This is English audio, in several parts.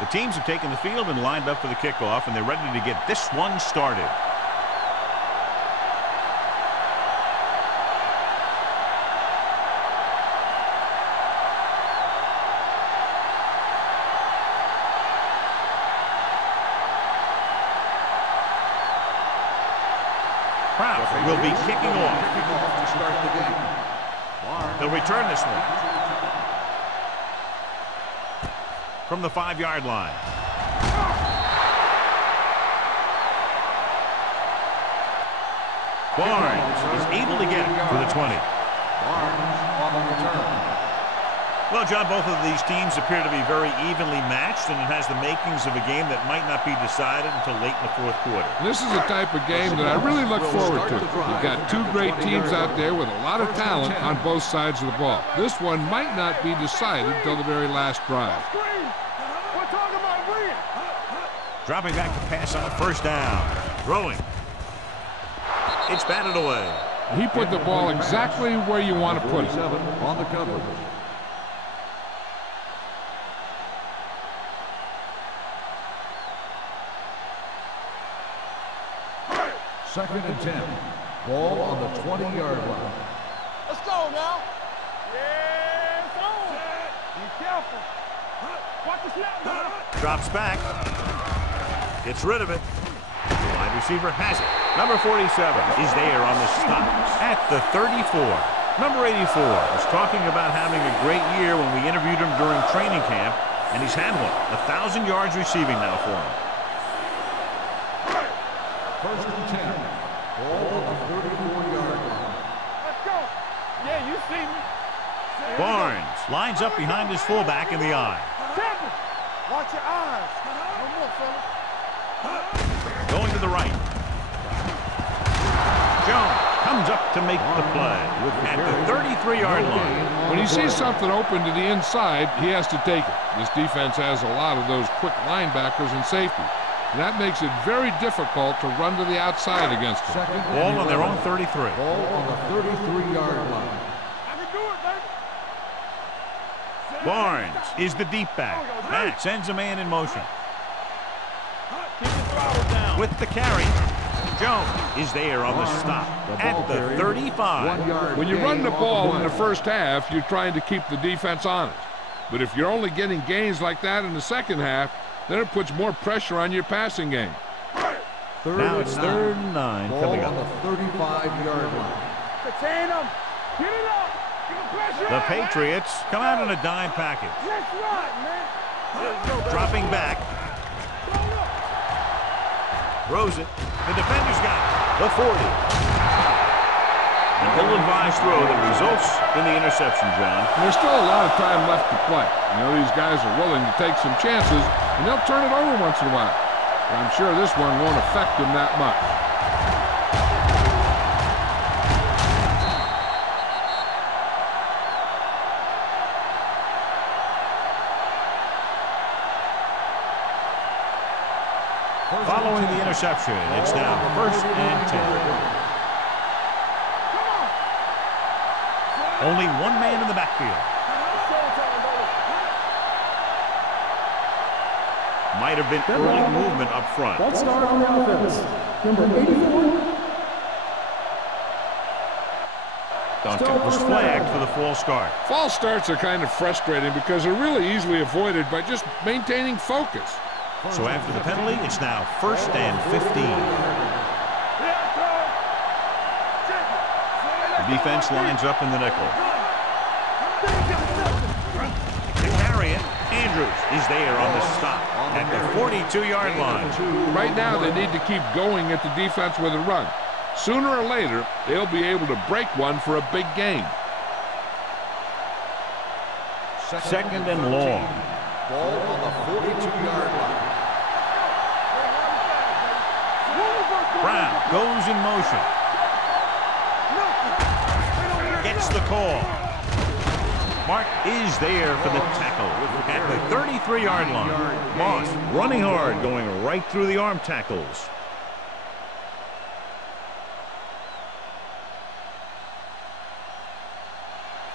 The teams have taken the field and lined up for the kickoff, and they're ready to get this one started. Crowd will be kicking off to start the game. They'll return this one from the 5-yard line. Barnes is able to get it for the 20. Barnes on the return. Well, John, both of these teams appear to be very evenly matched, and it has the makings of a game that might not be decided until late in the fourth quarter. This is the type of game that I really look forward to. You've got two great teams out there with a lot of talent on both sides of the ball. This one might not be decided till the very last drive. Dropping back to pass on a first down. Throwing. It's batted away. He put the ball exactly where you want to put it. On the cover. Second and 10. Ball on the 20-yard line. Let's go now. Yeah, it's on. Be careful. Watch the snap. Drops back. Gets rid of it. The wide receiver has it. Number 47 is there on the stop at the 34. Number 84 was talking about having a great year when we interviewed him during training camp, and he's had one. 1,000 yards receiving now for him. First and 10. Ball on the 34-yard line. Let's go. Yeah, you see me. Barnes lines up behind his fullback in the eye. Watch your eyes. No more, fella. Going to the right. Jones comes up to make the play at the 33-yard line. When he sees something open to the inside, he has to take it. This defense has a lot of those quick linebackers and safeties. And that makes it very difficult to run to the outside against them. Ball on their own 33. Ball on the 33-yard line. I can do it, baby. Barnes is the deep back. Matt sends a man in motion. With the carry, Jones is there on the stop at the 35. When you run the ball in the first half, you're trying to keep the defense honest. But if you're only getting gains like that in the second half, then it puts more pressure on your passing game. Now it's 3rd and 9 coming up. On the 35-yard line. Contain them. Get it up. Give them pressure. The Patriots come out in a dime package. Let's run, man. Dropping back. Throws it. The defender's got it. The 40. An ill-advised throw that results in the interception, John. And there's still a lot of time left to play. You know, these guys are willing to take some chances, and they'll turn it over once in a while. But I'm sure this one won't affect them that much. Following the interception, it's now 1st and 10. Only one man in the backfield. Might have been early movement up front. Let's start on the offense. Number 84. Duncan was flagged for the false start. False starts are kind of frustrating because they're really easily avoided by just maintaining focus. So after the penalty, it's now 1st and 15. The defense lines up in the nickel. To carry it, Andrews is there on the stop at the 42-yard line. Right now, they need to keep going at the defense with a run. Sooner or later, they'll be able to break one for a big gain. 2nd and long. Ball on the 42-yard line. Brown goes in motion. Gets the call. Mark is there for the tackle at the 33-yard line. Moss running hard, going right through the arm tackles.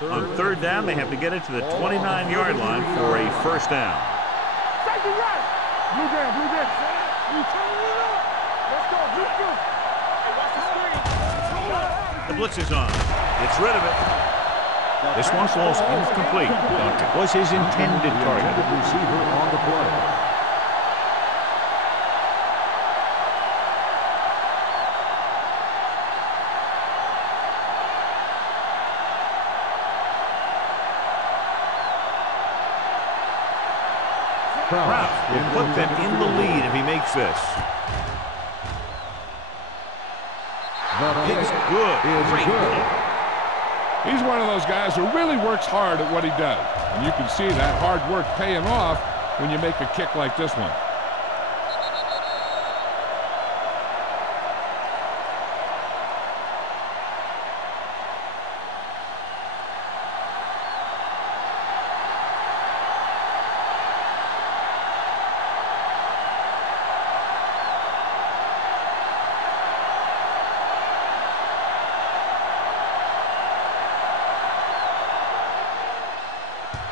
On 3rd down, they have to get it to the 29-yard line for a first down. be right. Blue game, blue game. You turn it up. Let's go, blue game. Hey, watch the screen. The blitz is on. Gets rid of it. This one falls incomplete. Duncan was his intended target. Receiver on the play. Kraft will put them in the lead if he makes this. It's good. Great play. He's one of those guys who really works hard at what he does. And you can see that hard work paying off when you make a kick like this one.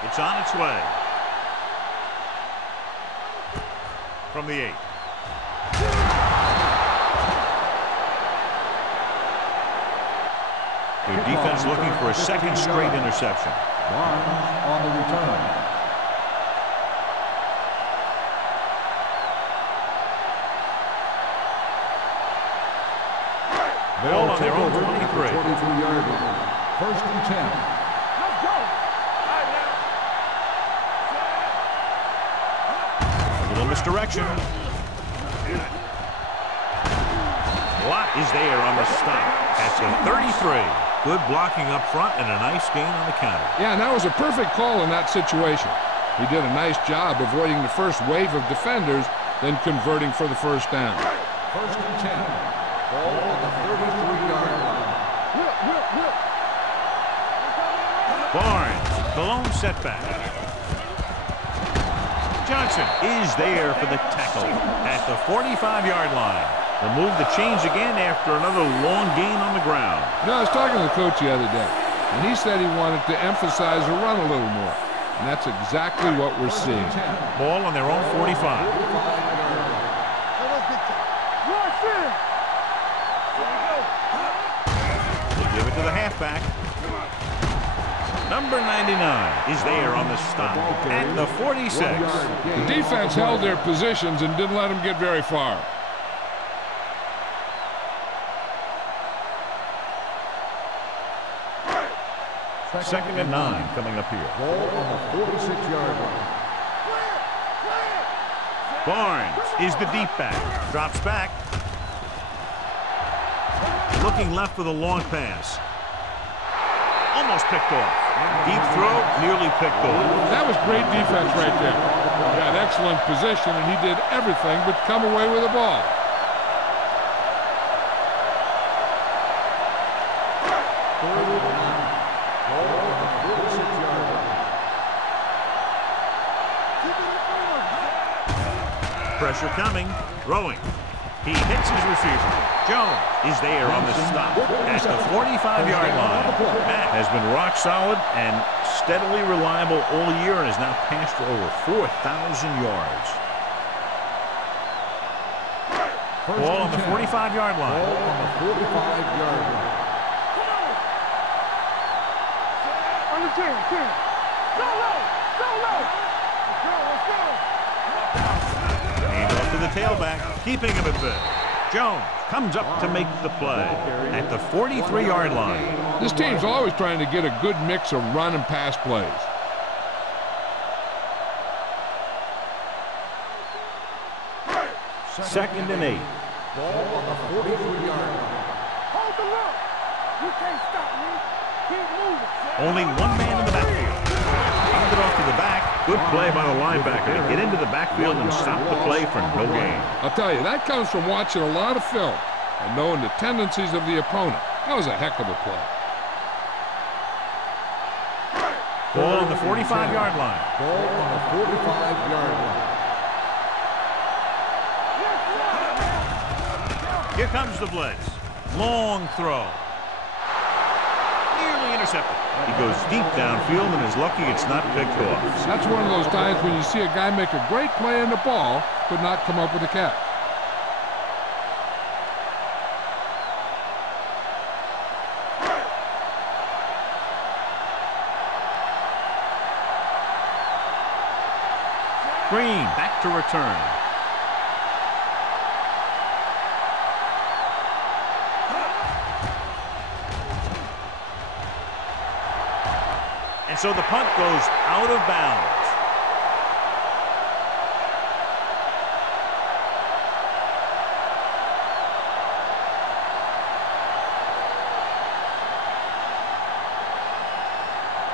It's on its way. From the 8. Their defense looking for a second straight interception. Barnes on the return. Ball on their own 23. 23-yard line. First and 10. Let's go. Little misdirection. Watt is there on the stop at the 33. Good blocking up front and a nice gain on the counter. Yeah, and that was a perfect call in that situation. He did a nice job avoiding the first wave of defenders, then converting for the first down. First and 10. Ball on the 33-yard line. Barnes, the lone setback. Johnson is there for the tackle at the 45-yard line. Remove the chains again after another long gain on the ground. You know, I was talking to the coach the other day, and he said he wanted to emphasize the run a little more. And that's exactly what we're seeing. Ball on their own 45. They give it to the halfback. Number 99 is there on the stop at the 46. The defense held their positions and didn't let them get very far. Second and 9 coming up here. Ball on the 46-yard line. Barnes is the deep back. Drops back. Looking left for the long pass. Almost picked off. Deep throw, nearly picked off. That was great defense right there. He got excellent position, and he did everything but come away with the ball. Pressure coming. Throwing. He hits his receiver. Jones is there on the stop at the 45-yard line. Matt has been rock solid and steadily reliable all year and has now passed for over 4,000 yards. Ball on the 45-yard line. Ball on the 45-yard line. On the 10. Go low. Let's go. Hand off to the tailback, keeping him at bay. Jones comes up to make the play at the 43-yard line. This team's always trying to get a good mix of run and pass plays. Second and 8. Ball on the 43-yard line. Hold the look. You can't stop me. Keep moving. Only one man in the backfield. Handed off to the back. Good play by the linebacker to get into the backfield and stop the play for no gain. I'll tell you, that comes from watching a lot of film and knowing the tendencies of the opponent. That was a heck of a play. Ball on the 45-yard line. Ball on the 45-yard line. Here comes the blitz. Long throw. Nearly intercepted. He goes deep downfield and is lucky it's not picked off. That's one of those times when you see a guy make a great play on the ball, but not come up with a catch. Green back to return. And so the punt goes out of bounds.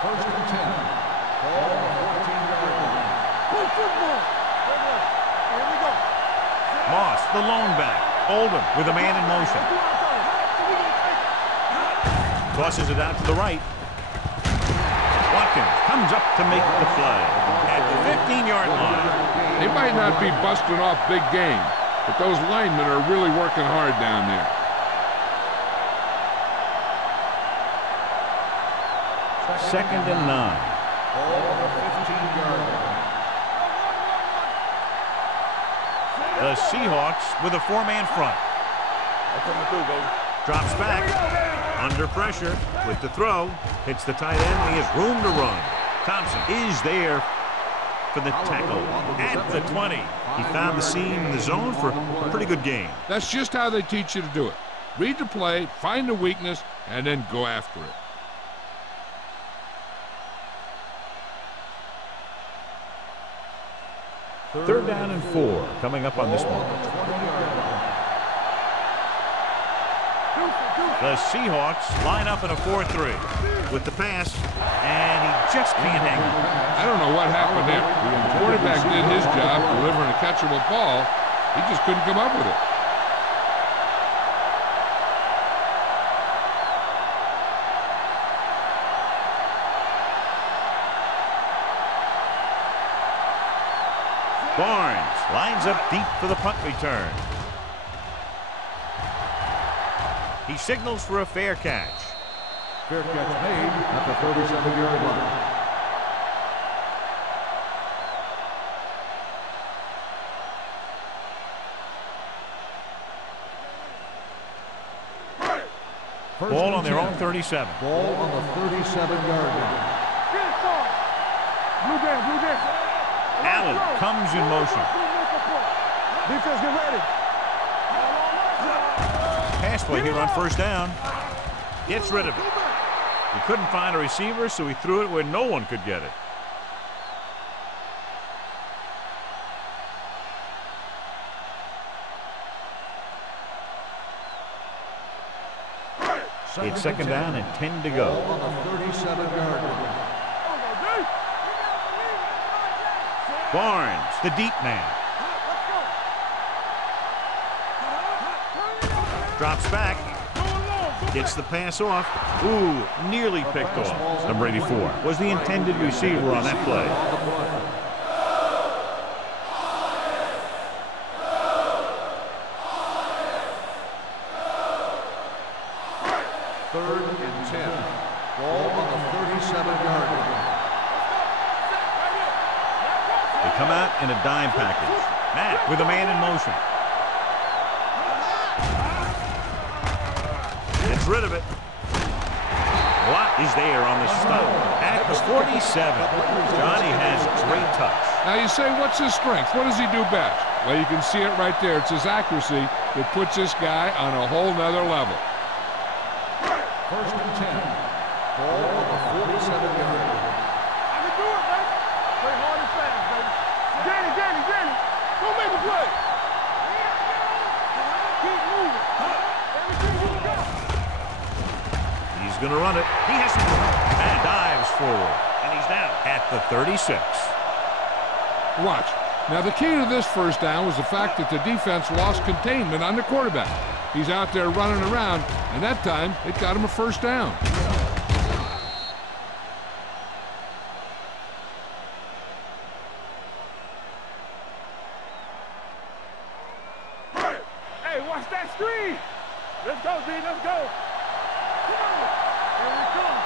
First and 10. Ball on the 14-yard line. Play football. Here we go. Moss, the lone back. Oldham with a man in motion. Tosses it out to the right. Watkins comes up to make the play at the 15-yard line. They might not be busting off big game, but those linemen are really working hard down there. Second and 9. Ball on the 15-yard line. The Seahawks with a 4-man front. Drops back. Under pressure with the throw. Hits the tight end and he has room to run. Thompson is there for the tackle at the 20. He found the seam in the zone for a pretty good game. That's just how they teach you to do it. Read the play, find the weakness, and then go after it. Third down and 4 coming up on this one. The Seahawks line up in a 4-3 with the pass, and he just can't hang on. I don't know what happened there. The quarterback did his job delivering a catchable ball. He just couldn't come up with it. Barnes lines up deep for the punt return. He signals for a fair catch. Fair catch made at the 37-yard line. Ball on their own 37. Ball on the 37-yard line. Blue down. Allen comes in motion. Defense, get ready. Pass play here on first down. Gets rid of it. He couldn't find a receiver, so he threw it where no one could get it. It's second down and 10 to go. Ball on the 37-yard line. Barnes, the deep man. Drops back. Gets the pass off. Ooh, nearly picked off. Number 84 was the intended receiver on that play. Third and 10. Ball on the 37-yard line. They come out in a dime package. Matt with a man in motion. Gets rid of it. Watt is there on the stop. At the 47. Johnny has great touch. Now you say, what's his strength? What does he do best? Well, you can see it right there. It's his accuracy that puts this guy on a whole nother level. First and 10. Ball on the 47-yard line. I can do it, baby. Play hard and fast, baby. Danny. Go make a play. Keep moving. Everything you got. He's going to run it. He has to and dives forward. And he's down at the 36. Watch. Now, the key to this first down was the fact that the defense lost containment on the quarterback. He's out there running around, and that time it got him a first down. Hey, watch that screen. Let's go, D. Let's go. Come on. Here we come.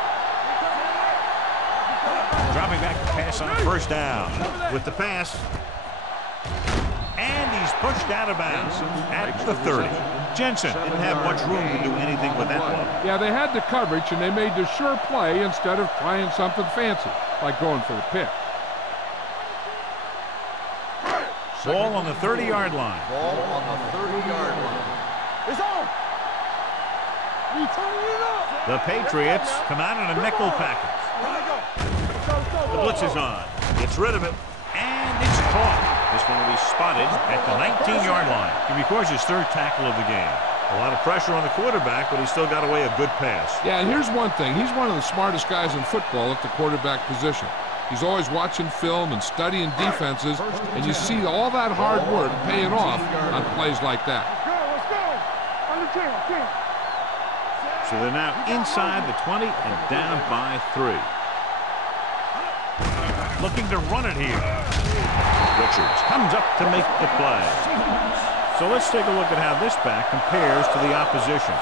Dropping back to pass on first down. With the pass. And he's pushed out of bounds at the 30. Jensen didn't have much room to do anything with that one. Yeah, they had the coverage, and they made the sure play instead of trying something fancy, like going for the pick. Ball on the 30-yard line. Ball on the 30-yard line. It's on. You turning it up. The Patriots come out in a nickel package. The blitz is on. Gets rid of it. And it's caught. This one will be spotted at the 19-yard line. He records his third tackle of the game. A lot of pressure on the quarterback, but he still got away a good pass. Yeah, and here's one thing. He's one of the smartest guys in football at the quarterback position. He's always watching film and studying defenses, and you see all that hard work paying off on plays like that. Let's go. Under 10. So they're now inside the 20 and down by 3. Looking to run it here. Richards comes up to make the play. So let's take a look at how this back compares to the opposition.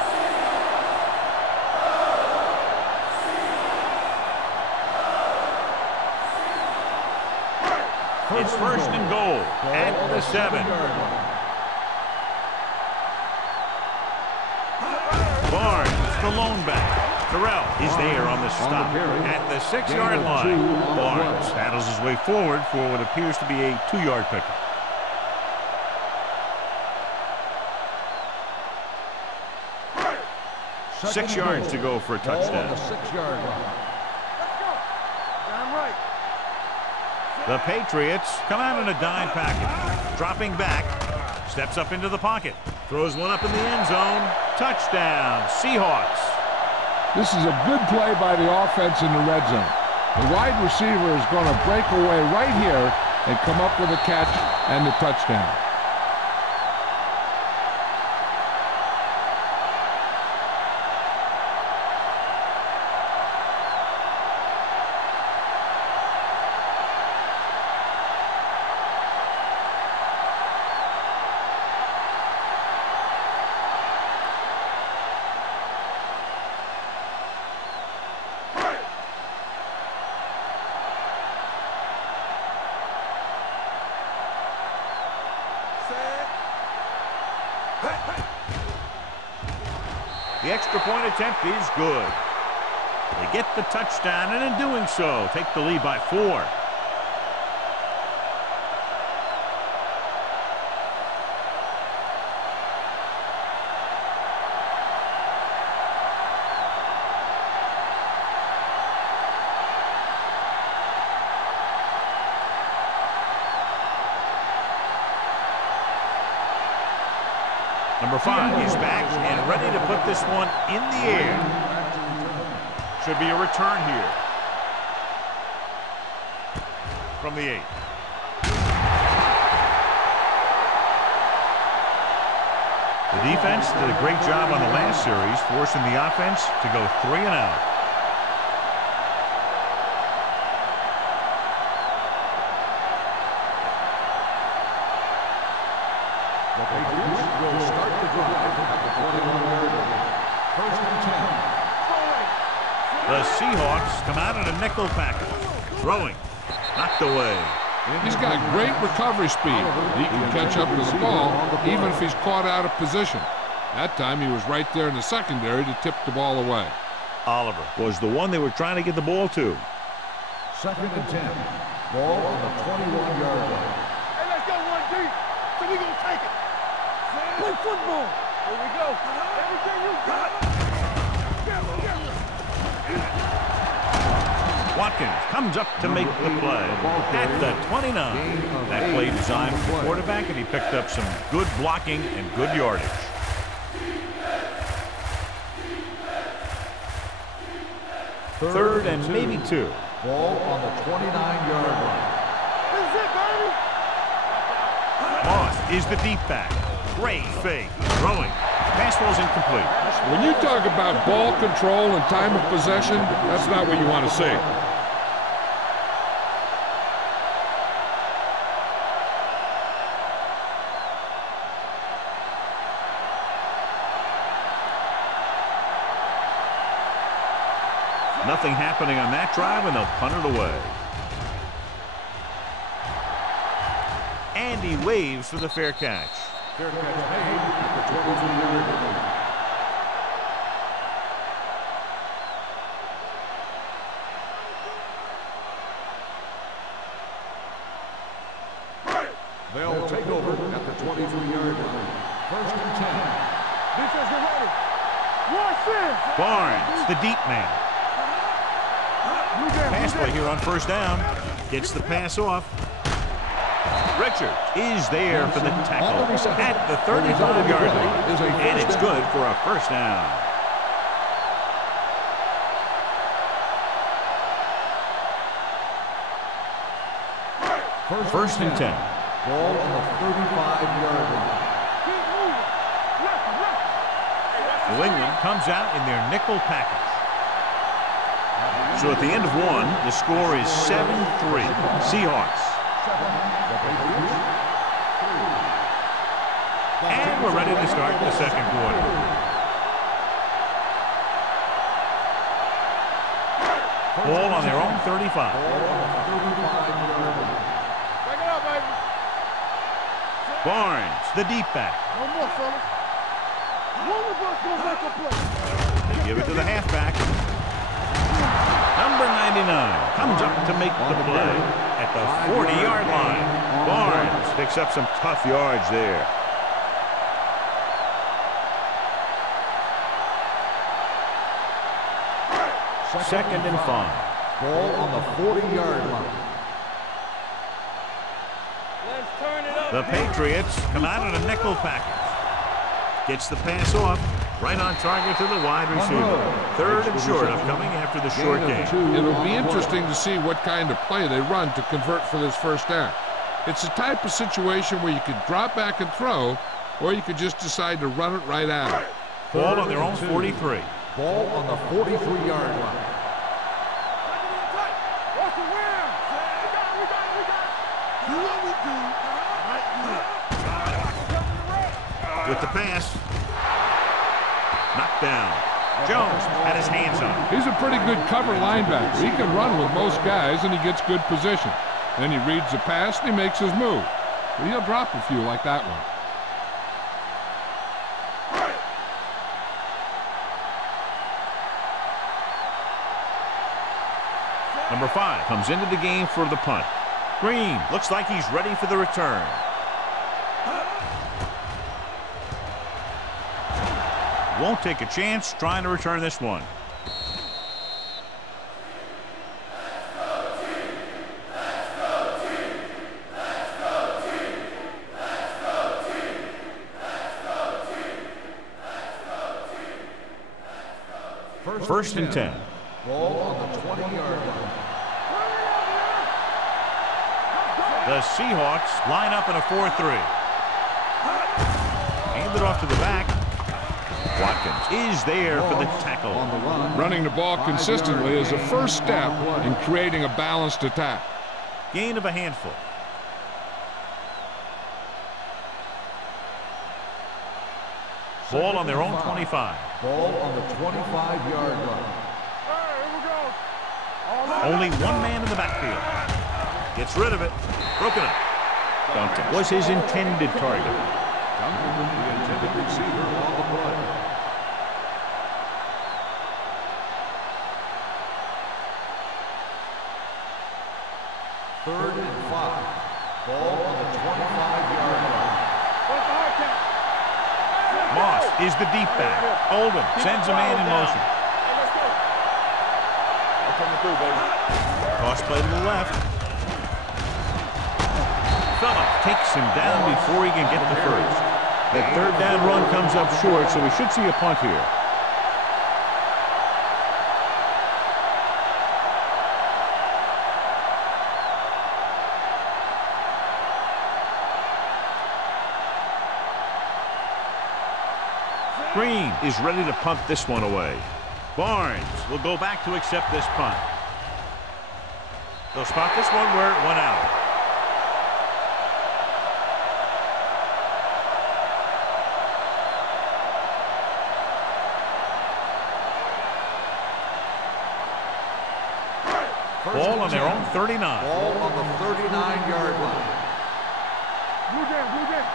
It's first and goal at the 7. Barnes, the lone back. Terrell is there on the stop at the 6-yard line. Barnes battles his way forward for what appears to be a 2-yard pickup. Six yards to go for a touchdown. Ball on the 6-yard line. Let's go. Damn right. The Patriots come out in a dime package. Dropping back. Steps up into the pocket. Throws one up in the end zone. Touchdown, Seahawks. This is a good play by the offense in the red zone. The wide receiver is going to break away right here and come up with a catch and the touchdown. The extra point attempt is good. They get the touchdown, and in doing so, take the lead by 4. Number 5 is back and ready to put this one in the air. Should be a return here. From the 8. The defense did a great job on the last series, forcing the offense to go 3 and out. The Patriots will start the drive at the 21-yard line. First and 10. The Seahawks come out in a nickel package. Throwing. Knocked away. He's got great recovery speed. He can catch up to the ball even if he's caught out of position. That time he was right there in the secondary to tip the ball away. Oliver was the one they were trying to get the ball to. Second and 10. Ball on the 21-yard line. Hey, let's go one deep. So we gonna take it. Play football. Here we go. Everything you got. Watkins comes up to make the play at the 29. That play designed for the quarterback, and he picked up some good blocking and good yardage. Third and maybe 2. Ball on the 29-yard line. This is it, baby. Moss is the deep back. Great fake. Throwing. Pass ball's incomplete. When you talk about ball control and time of possession, that's not what you want to see. Nothing happening on that drive, and they'll punt it away. And he waves for the fair catch. Fair catch made at the 22-yard line. They'll take over at the 23-yard line. First and 10. Defense, get ready. Watch this. Barnes, the deep man. Pass play here on first down. Gets the pass off. Richards is there for the tackle at the 35-yard line. And it's good for a first down. First and 10. Ball on the 35-yard line. New England comes out in their nickel package. So at the end of one, the score is 7-3. Seahawks. And we're ready to start the second quarter. Ball on their own 35. Barnes, the deep back. One more, fella. One of us gonna make a play. They give it to the halfback. Number 99 comes up to make the play at the 40-yard line. Barnes picks up some tough yards there. Second and 5. Ball on the 40-yard line. Let's turn it up. The Patriots come out in a nickel package. Gets the pass off. Right on target to the wide receiver. Third and short upcoming after the short game. It'll be interesting to see what kind of play they run to convert for this first down. It's the type of situation where you could drop back and throw, or you could just decide to run it right out. Ball on their own 43. Ball on the 43-yard line. With the pass. Knocked down. Jones had his hands on it. He's a pretty good cover linebacker. He can run with most guys, and he gets good position. Then he reads the pass, and he makes his move. But he'll drop a few like that one. Number 5 comes into the game for the punt. Green looks like he's ready for the return. Won't take a chance trying to return this one. First and 10. Ball on the 20-yard line. The Seahawks line up in a 4-3. Hand it off to the back. Watkins is there for the tackle. Running the ball consistently is the first step in creating a balanced attack. Gain of a handful. Ball on their own 25. Ball on the 25-yard line. Only one man in the backfield. Gets rid of it. Broken up. Duncan was his intended target. Duncan, the intended receiver on the play. Third and 5. Ball on the 25-yard line. Moss is the deep back. Oldham sends a man in motion. Cross play to the left. Phillips takes him down before he can get the first. That third down run comes up short, so we should see a punt here. Green is ready to punt this one away. Barnes will go back to accept this punt. They'll spot this one where it went out. Ball on their own 39. Ball on the 39-yard line. Blue game, blue game.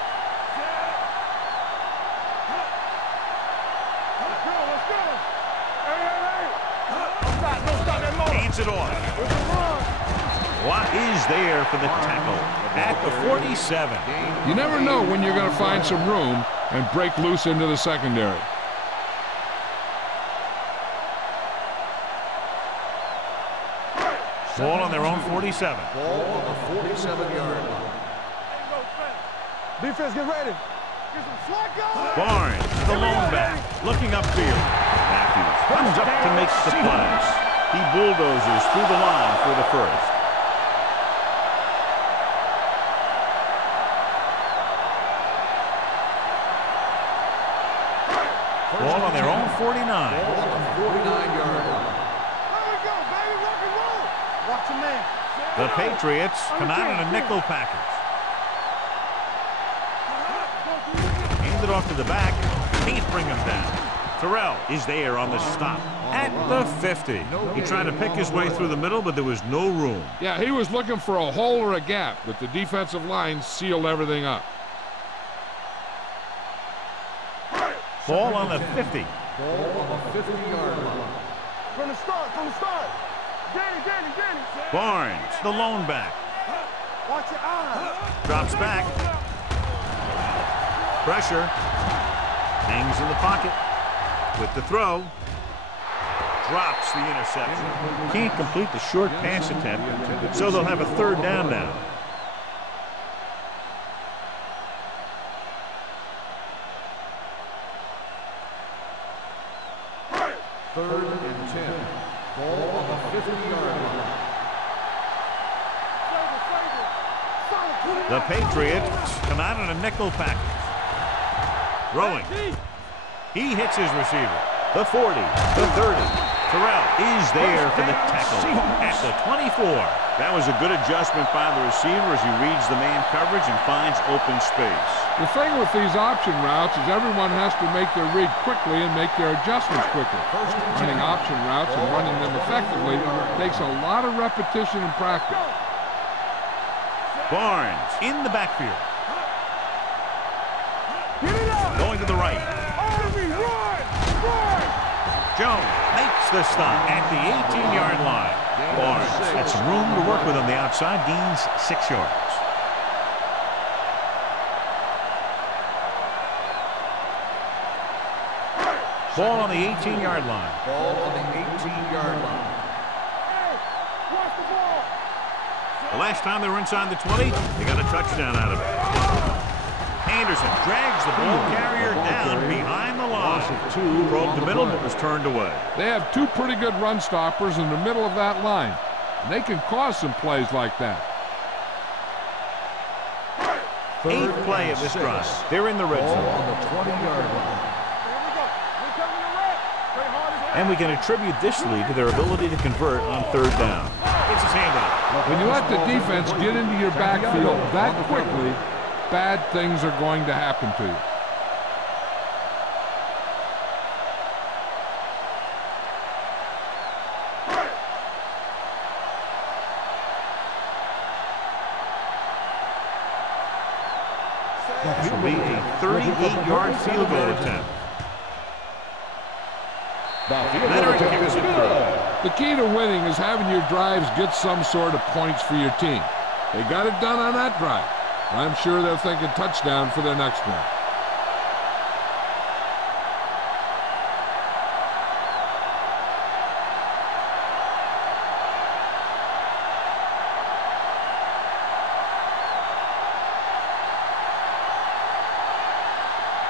Let's go, let's go. Hey, hey, hey. Don't stop that motor. Hands it off. It's a run. Watt is there for the tackle at the 47. You never know when you're going to find some room and break loose into the secondary. Ball on their own 47. Ball on the 47-yard line. Defense, get ready. Get some slack on. Barnes, the lone back, looking upfield. Matthews comes up to make the pass. He bulldozes through the line for the first. Ball on their own 49. Ball on the 49-yard line. There we go, baby. Rock and roll. Watch your man. The Patriots come out in a nickel package. Hand it off to the back. Can't bring him down. Terrell is there on the stop at the 50. He tried to pick his way through the middle, but there was no room. Yeah, he was looking for a hole or a gap, but the defensive line sealed everything up. Ball on the 50. Ball on the 50-yard line. From the start, from the start. Danny. Barnes, the lone back. Watch your eyes. Drops back. Pressure. Hangs in the pocket. With the throw. Drops the interception. Can't complete the short pass attempt, so they'll have a third down now. Third and 10. Ball on the 50-yard line. The Patriots come out in a nickel package. Throwing. He hits his receiver. The 40, the 30. Terrell is there for the tackle at the 24. That was a good adjustment by the receiver as he reads the man coverage and finds open space. The thing with these option routes is everyone has to make their read quickly and make their adjustments quickly. Running option routes and running them effectively takes a lot of repetition and practice. Barnes in the backfield. Going to the right. Jones makes the stop at the 18-yard line. Barnes had some room to work with on the outside, gains 6 yards. Ball on the 18-yard line. Ball on the 18-yard line. The last time they were inside the 20, they got a touchdown out of it. Anderson drags the ball carrier down behind the line. Probed the middle, but was turned away. They have two pretty good run stoppers in the middle of that line. And they can cause some plays like that. Eighth play of this drive. They're in the red zone. On the 20-yard line. And we can attribute this lead to their ability to convert on third down. It's his handoff. When you let the defense get into your backfield that quickly, bad things are going to happen to you. This will be a 38-yard field goal attempt. Leonard gives it through. The key to winning is having your drives get some sort of points for your team. They got it done on that drive. I'm sure they're thinking touchdown for their next one.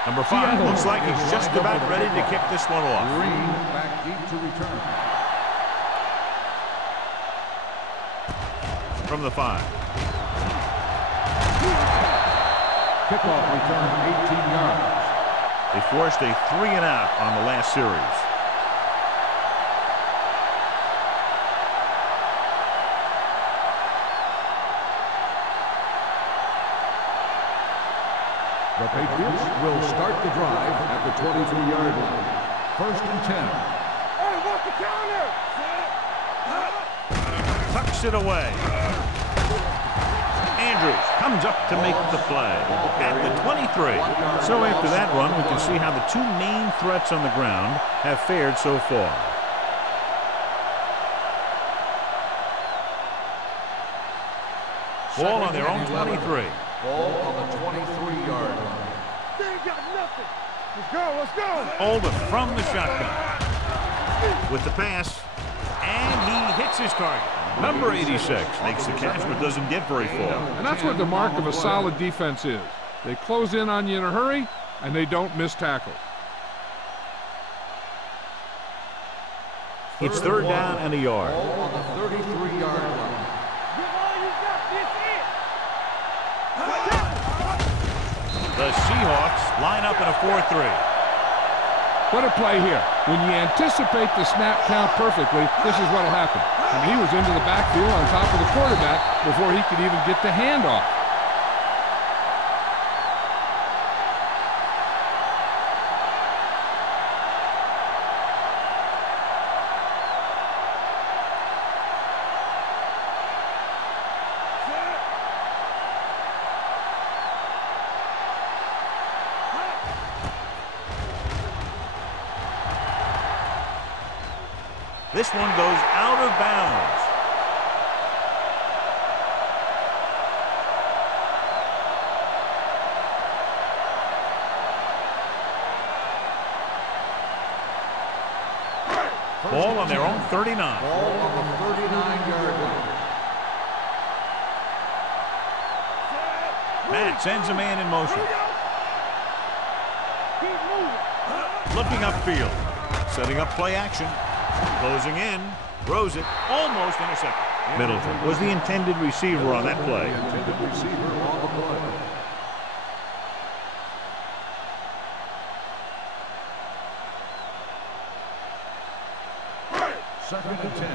Number 5 looks like he's just about ready to kick this one off. Green back deep to return. From the 5. Kickoff return 18 yards. They forced a 3-and-out on the last series. The Patriots will start the drive at the 23-yard line. First and 10. Hey, what's the counter? Tucks it away. Andrews comes up to make the play at the 23. So after that run, we can see how the two main threats on the ground have fared so far. Ball on their own 23. Ball on the 23-yard line. They ain't got nothing. Let's go, let's go. Oldham from the shotgun with the pass, and he hits his target. Number 86 makes the catch but doesn't get very far. And that's what the mark of a solid defense is. They close in on you in a hurry, and they don't miss tackles. It's third down and a yard. Ball on the 33-yard line. Get all you got, this it. The Seahawks line up in a 4-3. What a play here. When you anticipate the snap count perfectly, this is what will happen. And he was into the backfield on top of the quarterback before he could even get the handoff. This one goes out of bounds. Ball on their own 39. Ball on the 39-yard line. Matt sends a man in motion. Looking upfield. Setting up play action. Closing in. Throws it. Almost intercepted. Middleton was the intended receiver on that play. The intended receiver on the play. Second and 10.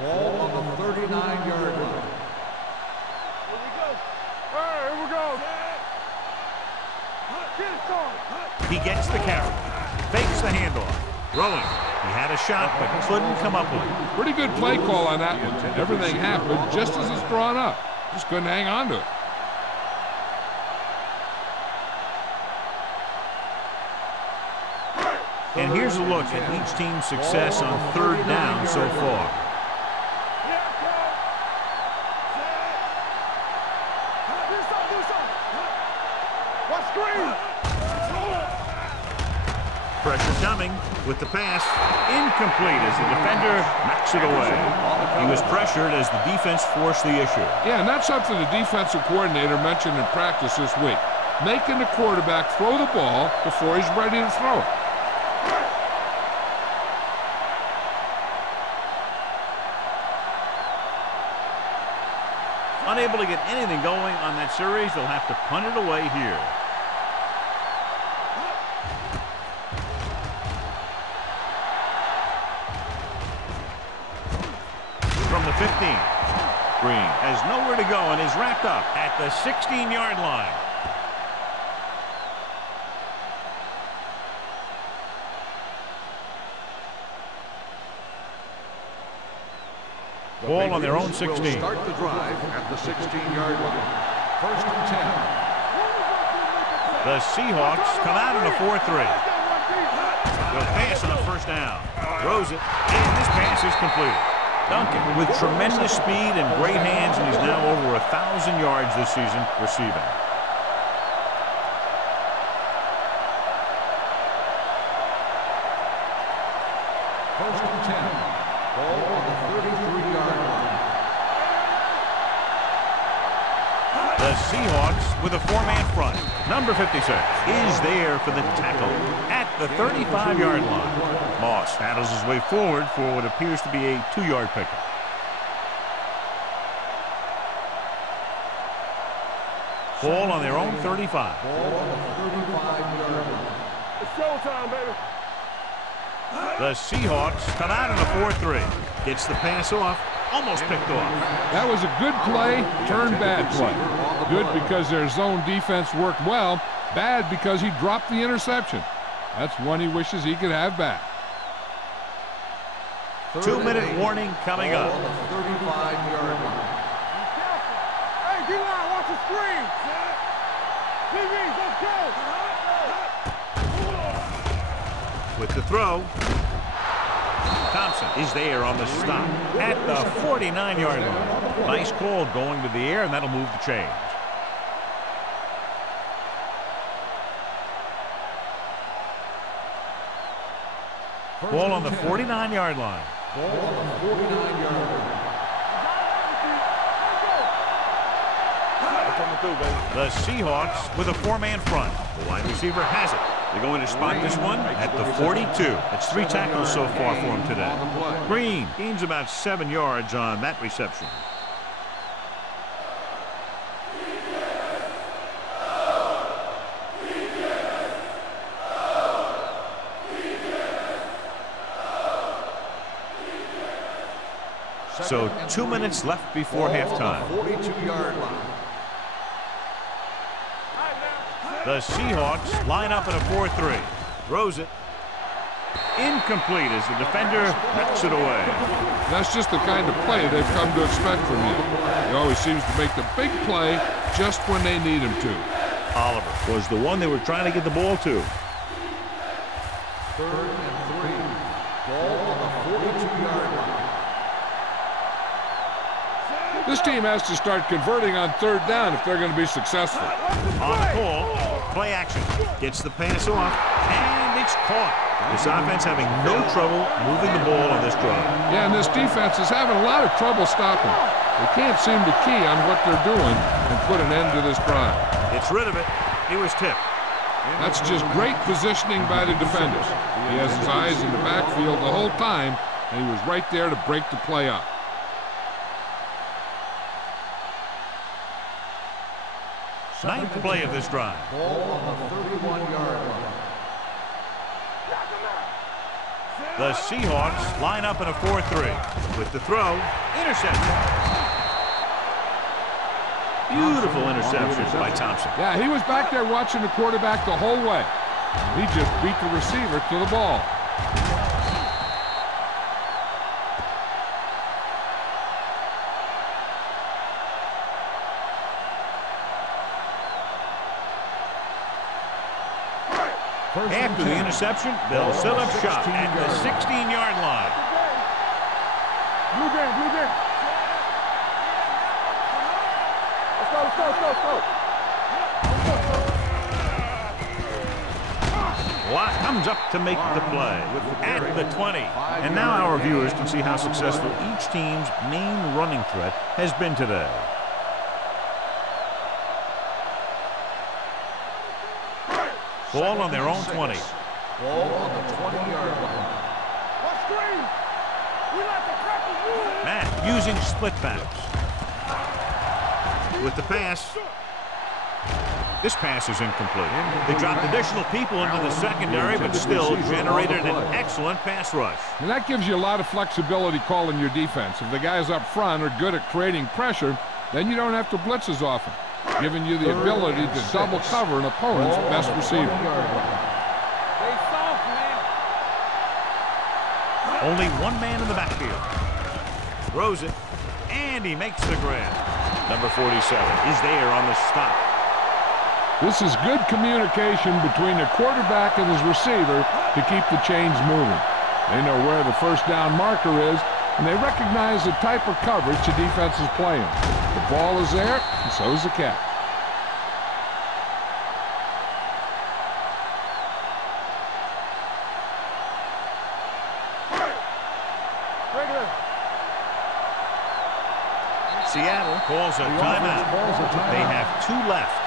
Ball on the 39-yard line. Here we go. All right, here we go. Get it started. He gets the carry. Fakes the handoff. Throwing. He had a shot, but couldn't come up with it. Pretty good play call on that one. Everything happened just as it's drawn up. Just couldn't hang on to it. And here's a look at each team's success on third down so far. Watch screen. Pressure coming with the pass. Incomplete as the defender knocks it away. He was pressured as the defense forced the issue. Yeah, and that's something the defensive coordinator mentioned in practice this week. Making the quarterback throw the ball before he's ready to throw it. Unable to get anything going on that series, they'll have to punt it away here. From the 15, Green has nowhere to go and is wrapped up at the 16-yard line. Ball on their own 16. Will start the drive at the 16-yard line. First and 10. The Seahawks come out in a 4-3. They'll pass on first down. Throws it, and this pass is completed. Duncan with tremendous speed and great hands, and he's now over 1,000 yards this season receiving. First and 10. Ball on the 33-yard line. The Seahawks with a four-man front. Number 56 is there for the tackle at the 35-yard line. Moss battles his way forward for what appears to be a 2-yard pickup. Ball on their own 35. Ball on the 35-yard line. It's showtime, baby. The Seahawks come out in a 4-3. Gets the pass off. Almost picked off. That was a good play, turned bad play. Good because their zone defense worked well. Bad because he dropped the interception. That's one he wishes he could have back. 2-minute warning coming up. On the 35-yard line. Hey, D-line, watch the screen. TVs, let's go. With the throw. Thompson is there on the stop at the 49-yard line. Nice call going to the air, and that'll move the chains. Ball on the 49-yard line. Ball on the 49-yard line. The Seahawks with a four-man front. The wide receiver has it. They're going to spot this one at the 42. That's 3 tackles so far for him today. Green gains about 7 yards on that reception. So 2 minutes left before halftime. 42-yard line. The Seahawks line up in a 4-3. Throws it. Incomplete as the defender knocks it away. That's just the kind of play they've come to expect from him. He always seems to make the big play just when they need him to. Oliver was the one they were trying to get the ball to. 3rd and 3. Ball on the 42-yard line. This team has to start converting on 3rd down if they're going to be successful. On the call, play action. Gets the pass off, and it's caught. This offense having no trouble moving the ball on this drive. Yeah, and this defense is having a lot of trouble stopping. They can't seem to key on what they're doing and put an end to this drive. Gets rid of it. He was tipped. That's just great positioning by the defenders. He has his eyes in the backfield the whole time, and he was right there to break the play up. Ninth play of this drive. Ball on the 31-yard line. The Seahawks line up in a 4-3. With the throw, interception. Beautiful interception by Thompson. Yeah, he was back there watching the quarterback the whole way. He just beat the receiver to the ball. After the interception, they'll set up shop at the 16-yard line. Blue game, blue game. Let's go, let's go, let's go, let's go. Lott comes up to make the play at the 20. And now our viewers can see how successful each team's main running threat has been today. Ball on their own 20. Ball on the 20-yard line. Let's screen. We like the crackers move. Matt using split backs. With the pass. This pass is incomplete. They dropped additional people into the secondary, but still generated an excellent pass rush. And that gives you a lot of flexibility calling your defense. If the guys up front are good at creating pressure, then you don't have to blitz as often, giving you the ability to double cover an opponent's best receiver. They soft, man. Only one man in the backfield. Throws it, and he makes the grab. Number 47 is there on the stop. This is good communication between the quarterback and his receiver to keep the chains moving. They know where the first down marker is, and they recognize the type of coverage the defense is playing. The ball is there, and so is the catch. Seattle calls a timeout. They have 2 left.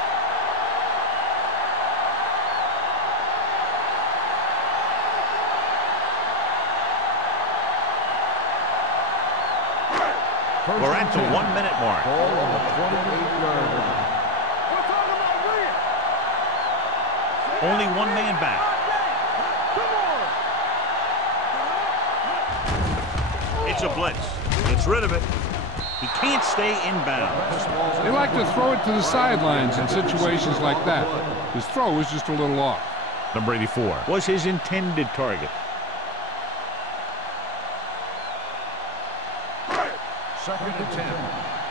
We're at the 1-minute mark. Ball on the 28-yard line. We're talking about win. Only one man back. Come on. It's a blitz. Gets rid of it. He can't stay inbounds. They like to throw it to the sidelines in situations like that. His throw is just a little off. Number 84 was his intended target. Second and 10.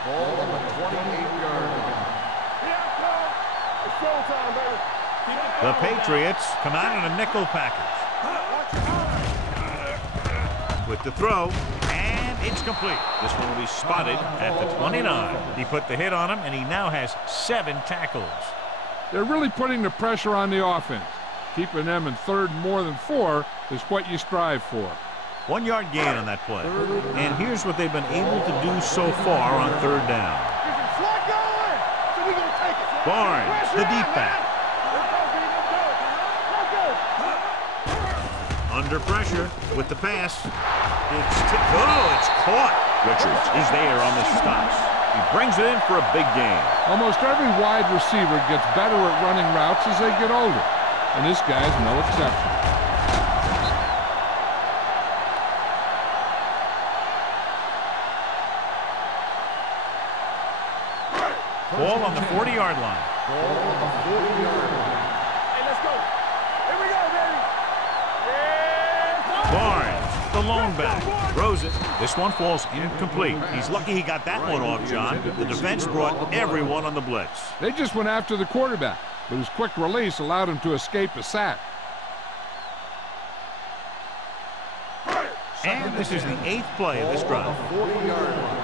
Ball on the 28-yard line. The Patriots come out in a nickel package. With the throw, and it's complete. This one will be spotted at the 29. He put the hit on him, and he now has 7 tackles. They're really putting the pressure on the offense. Keeping them in third more than 4 is what you strive for. 1 yard gain on that play. And here's what they've been able to do so far on third down. Barnes, the deep back. Under pressure with the pass. It's caught. Richards is there on the stops. He brings it in for a big gain. Almost every wide receiver gets better at running routes as they get older, and this guy's no exception. Ball on the 40-yard line. Ball on the 40-yard line. Hey, let's go. Here we go, baby. Yeah. Barnes, the lone back, throws it. This one falls incomplete. He's lucky he got that one off, John. The defense brought everyone on the blitz. They just went after the quarterback, but his quick release allowed him to escape a sack. And this is the 8th play of this drive. 40-yard line.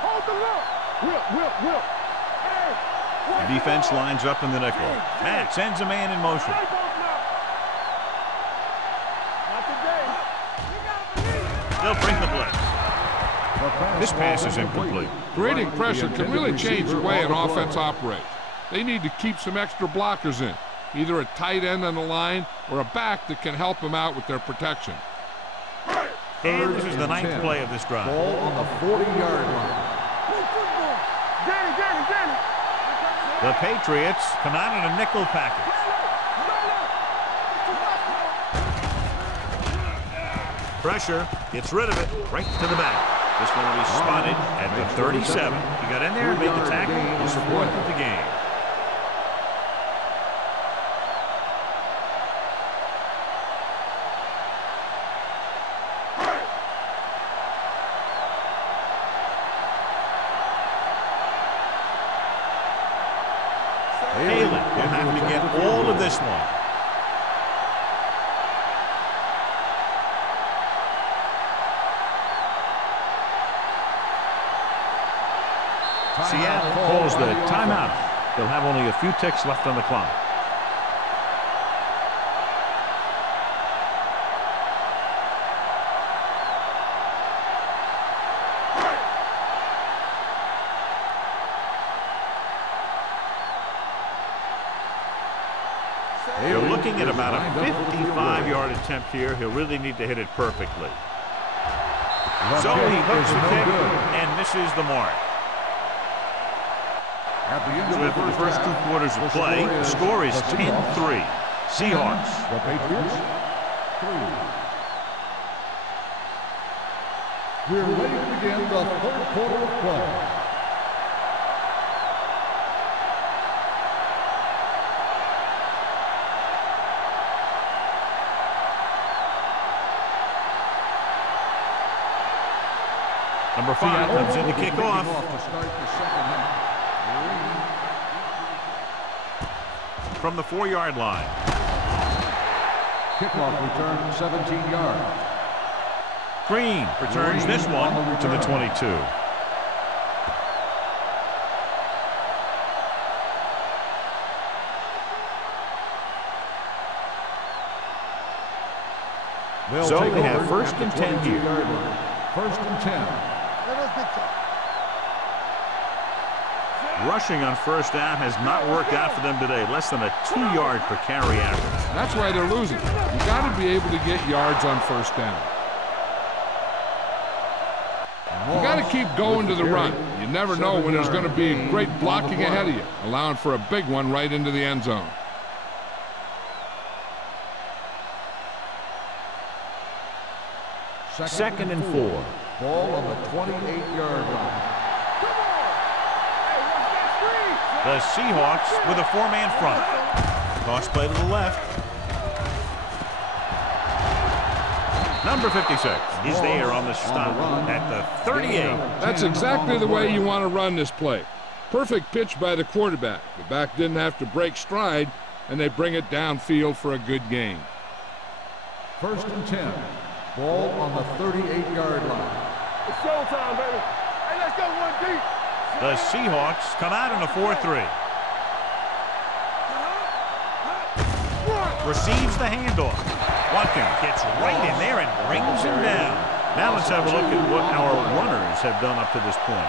Hold the look. Will. The defense lines up in the nickel. Matt sends a man in motion. They'll bring the blitz. This pass is incomplete. Creating pressure can really change the way an offense operates. They need to keep some extra blockers in, either a tight end on the line or a back that can help them out with their protection. And this is the 9th play of this drive. Ball on the 40-yard line. The Patriots come out in a nickel package. Pressure, gets rid of it, right to the back. This one will be spotted at the 37. He got in there and made the tackle. He supported the game. Haley will have to get all of this one. Seattle calls the timeout. They'll have only a few ticks left on the clock. They're looking at about a 55-yard attempt here. He'll really need to hit it perfectly. So he hooks the kick and misses the mark. So after the first 2 quarters of play, the score is 10-3. Seahawks. The Patriots, 3. We're ready to begin the third quarter of play. Number 5 comes in to kick off. To start the second half. From the 4-yard line. Kickoff return 17 yards. Green returns this one to the 22. So they have first and 10 here. First and 10. Rushing on first down has not worked out for them today. Less than a 2-yard per carry average. That's why they're losing. You got to be able to get yards on first down. You got to keep going to the run. You never know when there's going to be great blocking ahead of you, allowing for a big one right into the end zone. Second and 4. Ball on the 28-yard line. The Seahawks with a 4-man front. Toss play to the left. Number 56 is there on the stop at the 38. That's exactly the way you want to run this play. Perfect pitch by the quarterback. The back didn't have to break stride. and they bring it downfield for a good gain. 1st and 10. Ball on the 38-yard line. It's showtime, baby. Hey, let's go, 1 deep. The Seahawks come out in a 4-3. Receives the handoff. Watkins gets right in there and brings him down. Now let's have a look at what our runners have done up to this point.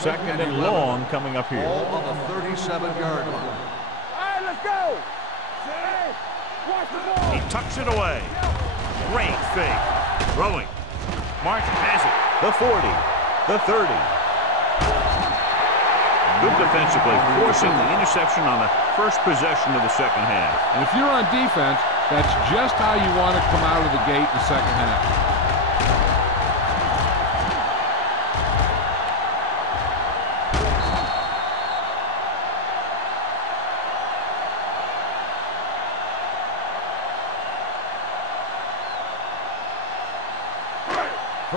Second and long coming up here. Ball on the 37-yard line. All right, let's go. Hey, watch the ball. He tucks it away. Great fake. Throwing. Martin has it. The 40. The 30. Good defensive play, forcing the interception on the first possession of the second half. And if you're on defense, that's just how you want to come out of the gate in the second half.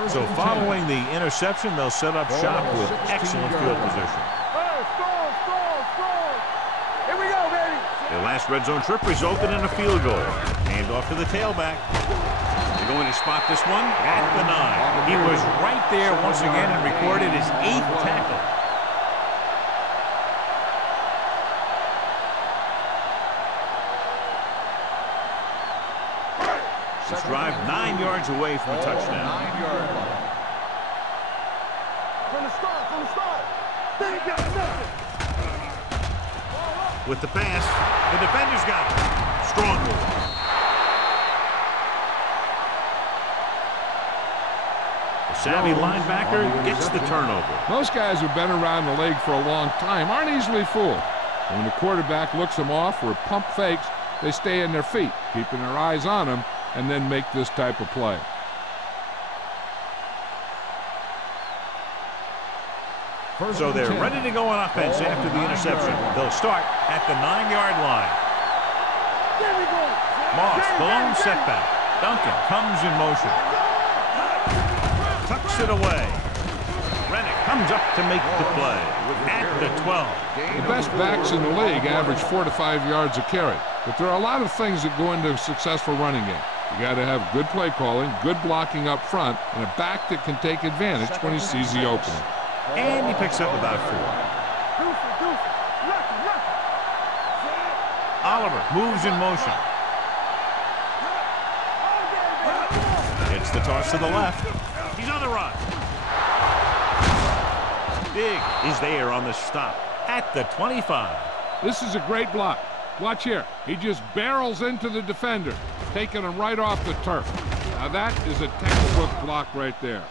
So following the interception, they'll set up shop with excellent field position. Score. Here we go, baby. Their last red zone trip resulted in a field goal. Hand off to the tailback. They're going to spot this one at the 9. He was right there once again and recorded his 8th tackle. This drive 9 yards away from a touchdown. 9-yard line. From the start. They ain't got nothing. With the pass, the defender's got it. Strong move. The savvy linebacker gets the turnover. Most guys who've been around the league for a long time aren't easily fooled. When the quarterback looks them off or pump fakes, they stay in their feet, keeping their eyes on them, and then make this type of play. So they're ready to go on offense after the interception. They'll start at the 9-yard line. There we go. Moss, the lone setback. Duncan comes in motion. Tucks it away. Rennick comes up to make the play at the 12. The best backs in the league average 4 to 5 yards a carry, but there are a lot of things that go into a successful running game. You got to have good play calling, good blocking up front, and a back that can take advantage when he sees the opening. And he picks up about 4. Oliver moves in motion. It's the toss to the left. He's on the run. Big is there on the stop at the 25. This is a great block. Watch here. He just barrels into the defender, taking him right off the turf. Now that is a textbook block right there.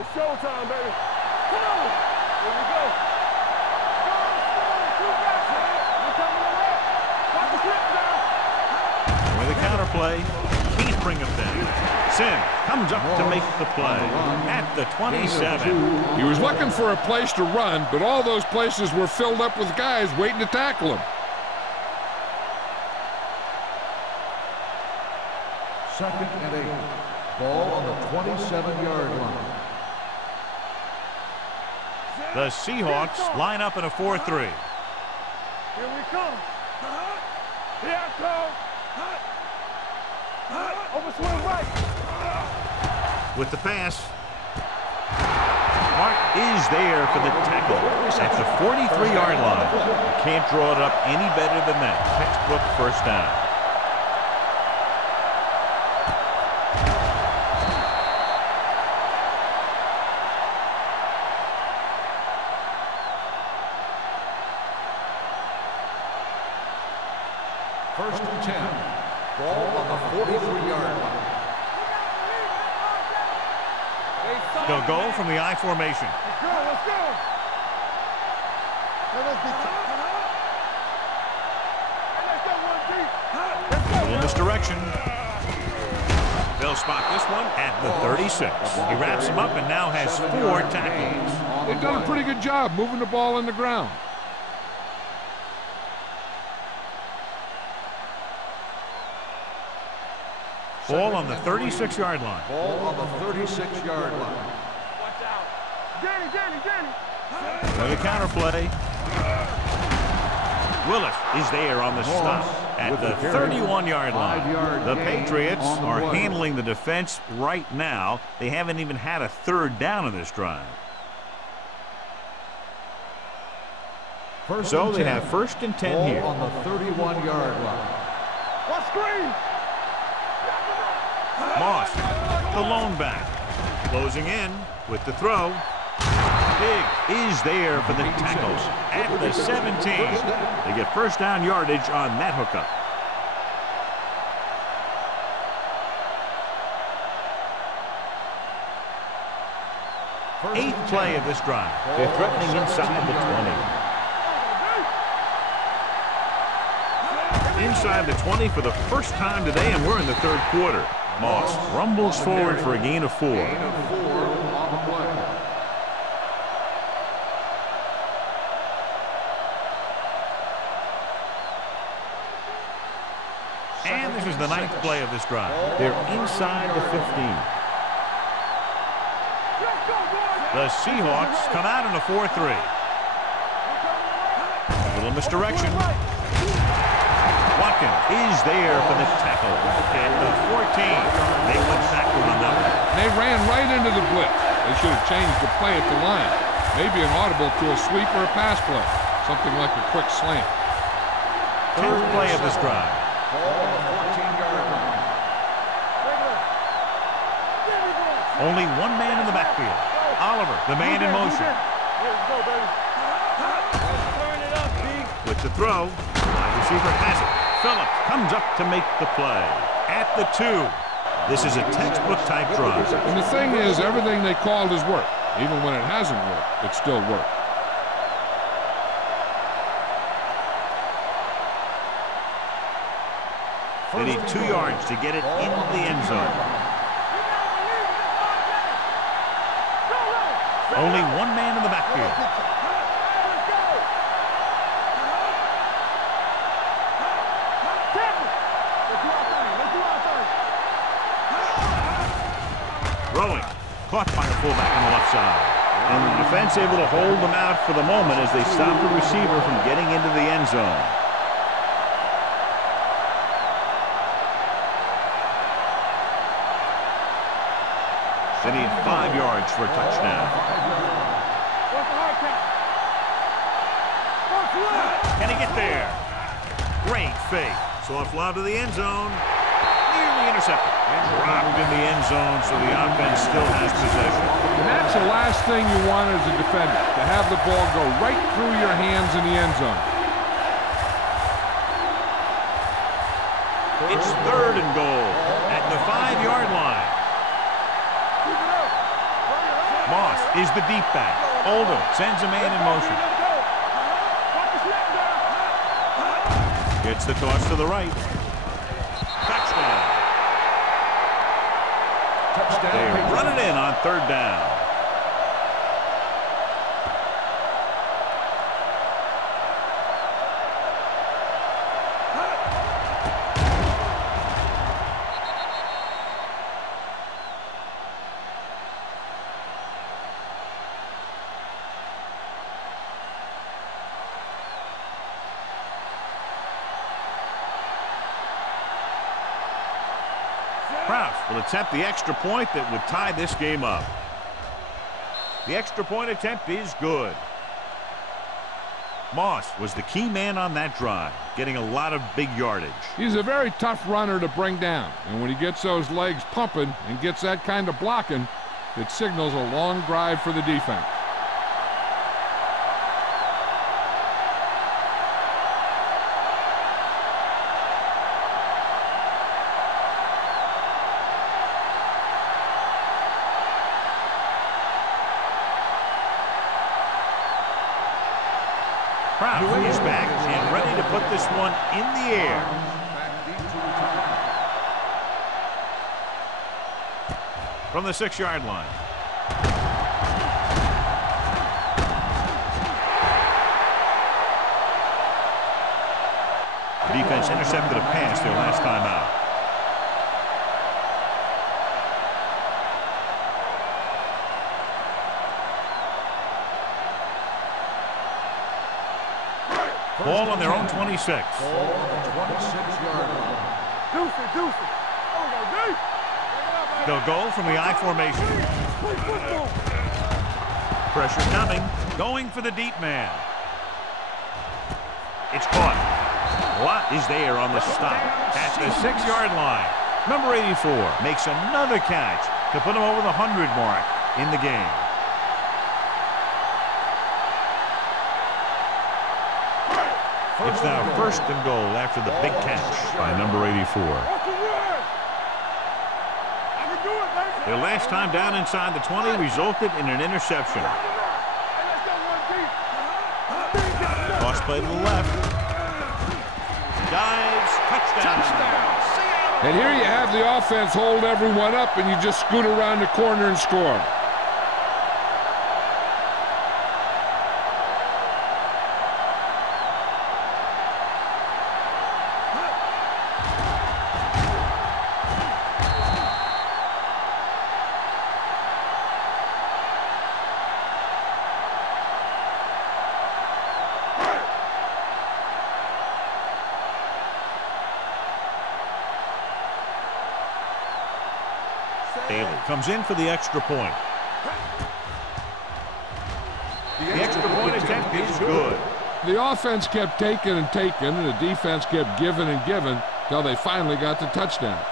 It's showtime, baby. Come on. Here we go. Two backs. We're coming to the left. Watch the slip now. With a counter play, Keith bring him down. Sim comes up to make the play at the 27. He was looking for a place to run, but all those places were filled up with guys waiting to tackle him. Second and 8. Ball on the 27-yard line. The Seahawks line up in a 4-3. Here we come. Here I come. Over swing right. With the pass. Mark is there for the tackle at the 43-yard line. You can't draw it up any better than that. Textbook first down. First and 10. Ball on the 43-yard line. They'll go from the I formation. Let's go. In this direction. They'll spot this one at the 36. He wraps him up and now has 4 tackles. They've done a pretty good job moving the ball in the ground. Ball on the 36-yard line. Ball on the 36-yard line. Watch out. Danny. For the counter play. Willis is there on the stop at the 31-yard line. 5-yard The gain Patriots on the are play. handling the defense right now. They haven't even had a third down in this drive. So they have 1st and 10 Ball here. on the 31-yard line. What screen? Moss, the lone back. Closing in with the throw. Big is there for the tackle at the 17. They get 1st down yardage on that hookup. Eighth play of this drive. They're threatening inside the 20. Inside the 20 for the first time today, and we're in the 3rd quarter. Moss rumbles forward for a gain of 4. Gain of 4 on the play. And this is the 9th play of this drive. They're inside the 15. The Seahawks come out in a 4-3. A little misdirection. Watkins is there for the tackle at the 14. They went backward on that one. They ran right into the blitz. They should have changed the play at the line. Maybe an audible to a sweep or a pass play. Something like a quick slant. 10th play of this drive. Ball on the 14-yard line. Only one man in the backfield. Oliver, the man in motion. Let's go, baby. Turn it up, B. With the throw, wide receiver has it. Phillips comes up to make the play. At the 2. This is a textbook type drive. And the thing is, everything they called has worked. Even when it hasn't worked, it still worked. They need 2 yards to get it into the end zone. Only one man in the backfield. Throwing. Caught by the fullback on the left side. And the defense able to hold them out for the moment as they stop the receiver from getting into the end zone. They need 5 yards for a touchdown. What's the hard count? Can he get there? Great fake. Soft lob to the end zone. Nearly intercepted. And dropped in the end zone, so the offense still has possession. And that's the last thing you want as a defender, to have the ball go right through your hands in the end zone. It's 3rd and goal at the 5-yard line. Moss is the deep back. Oldham sends a man in motion. Gets the toss to the right. Touchdown. They run it in on 3rd down. Kraus will attempt the extra point that would tie this game up. The extra point attempt is good. Moss was the key man on that drive, getting a lot of big yardage. He's a very tough runner to bring down, and when he gets those legs pumping and gets that kind of blocking, it signals a long drive for the defense. He's back and ready to put this one in the air. From the 6-yard line. Defense intercepted a pass their last time out. Ball on their own 26. Ball on the 26-yard line. Deuce it, deuce it. Oh, no, deep. They'll go from the I formation. Play football. Pressure coming. Going for the deep man. It's caught. Watt is there on the stop at the 6-yard line. Number 84 makes another catch to put him over the 100 mark in the game. It's now 1st and goal after the big catch by number 84. Their last time down inside the 20 resulted in an interception. Toss play to the left. Dives. Touchdown. And here you have the offense hold everyone up, and you just scoot around the corner and score. Bailey comes in for the extra point. The extra point attempt is good. The offense kept taking and taking, and the defense kept giving and giving until they finally got the touchdown.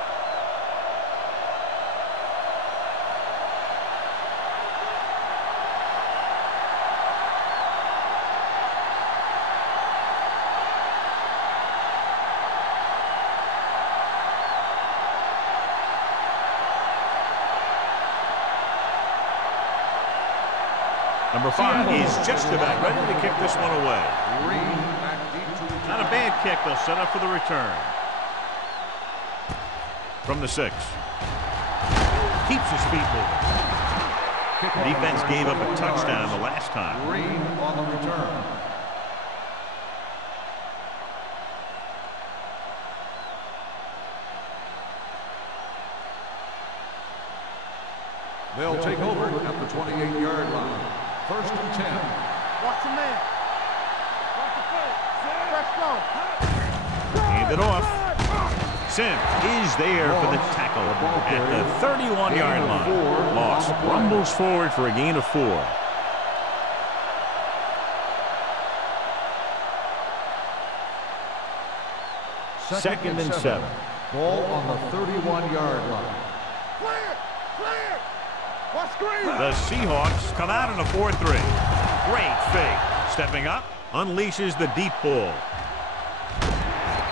Number 5 is just about ready to kick this one away. Not a bad kick. They'll set up for the return. From the 6. Keeps his feet moving. The defense gave up a touchdown the last time. Green on the return. They'll take over at the 28-yard line. 1st and 10. Watch the man. Watch the play. Let's go. Hand it off. Sims is there for the tackle at the 31-yard line. Loss. Rumbles forward for a gain of 4. Second and 7. Ball on the 31-yard line. Clear. Clear. Watch screen. The Seahawks come out in a 4-3. Great fake. Stepping up, unleashes the deep ball.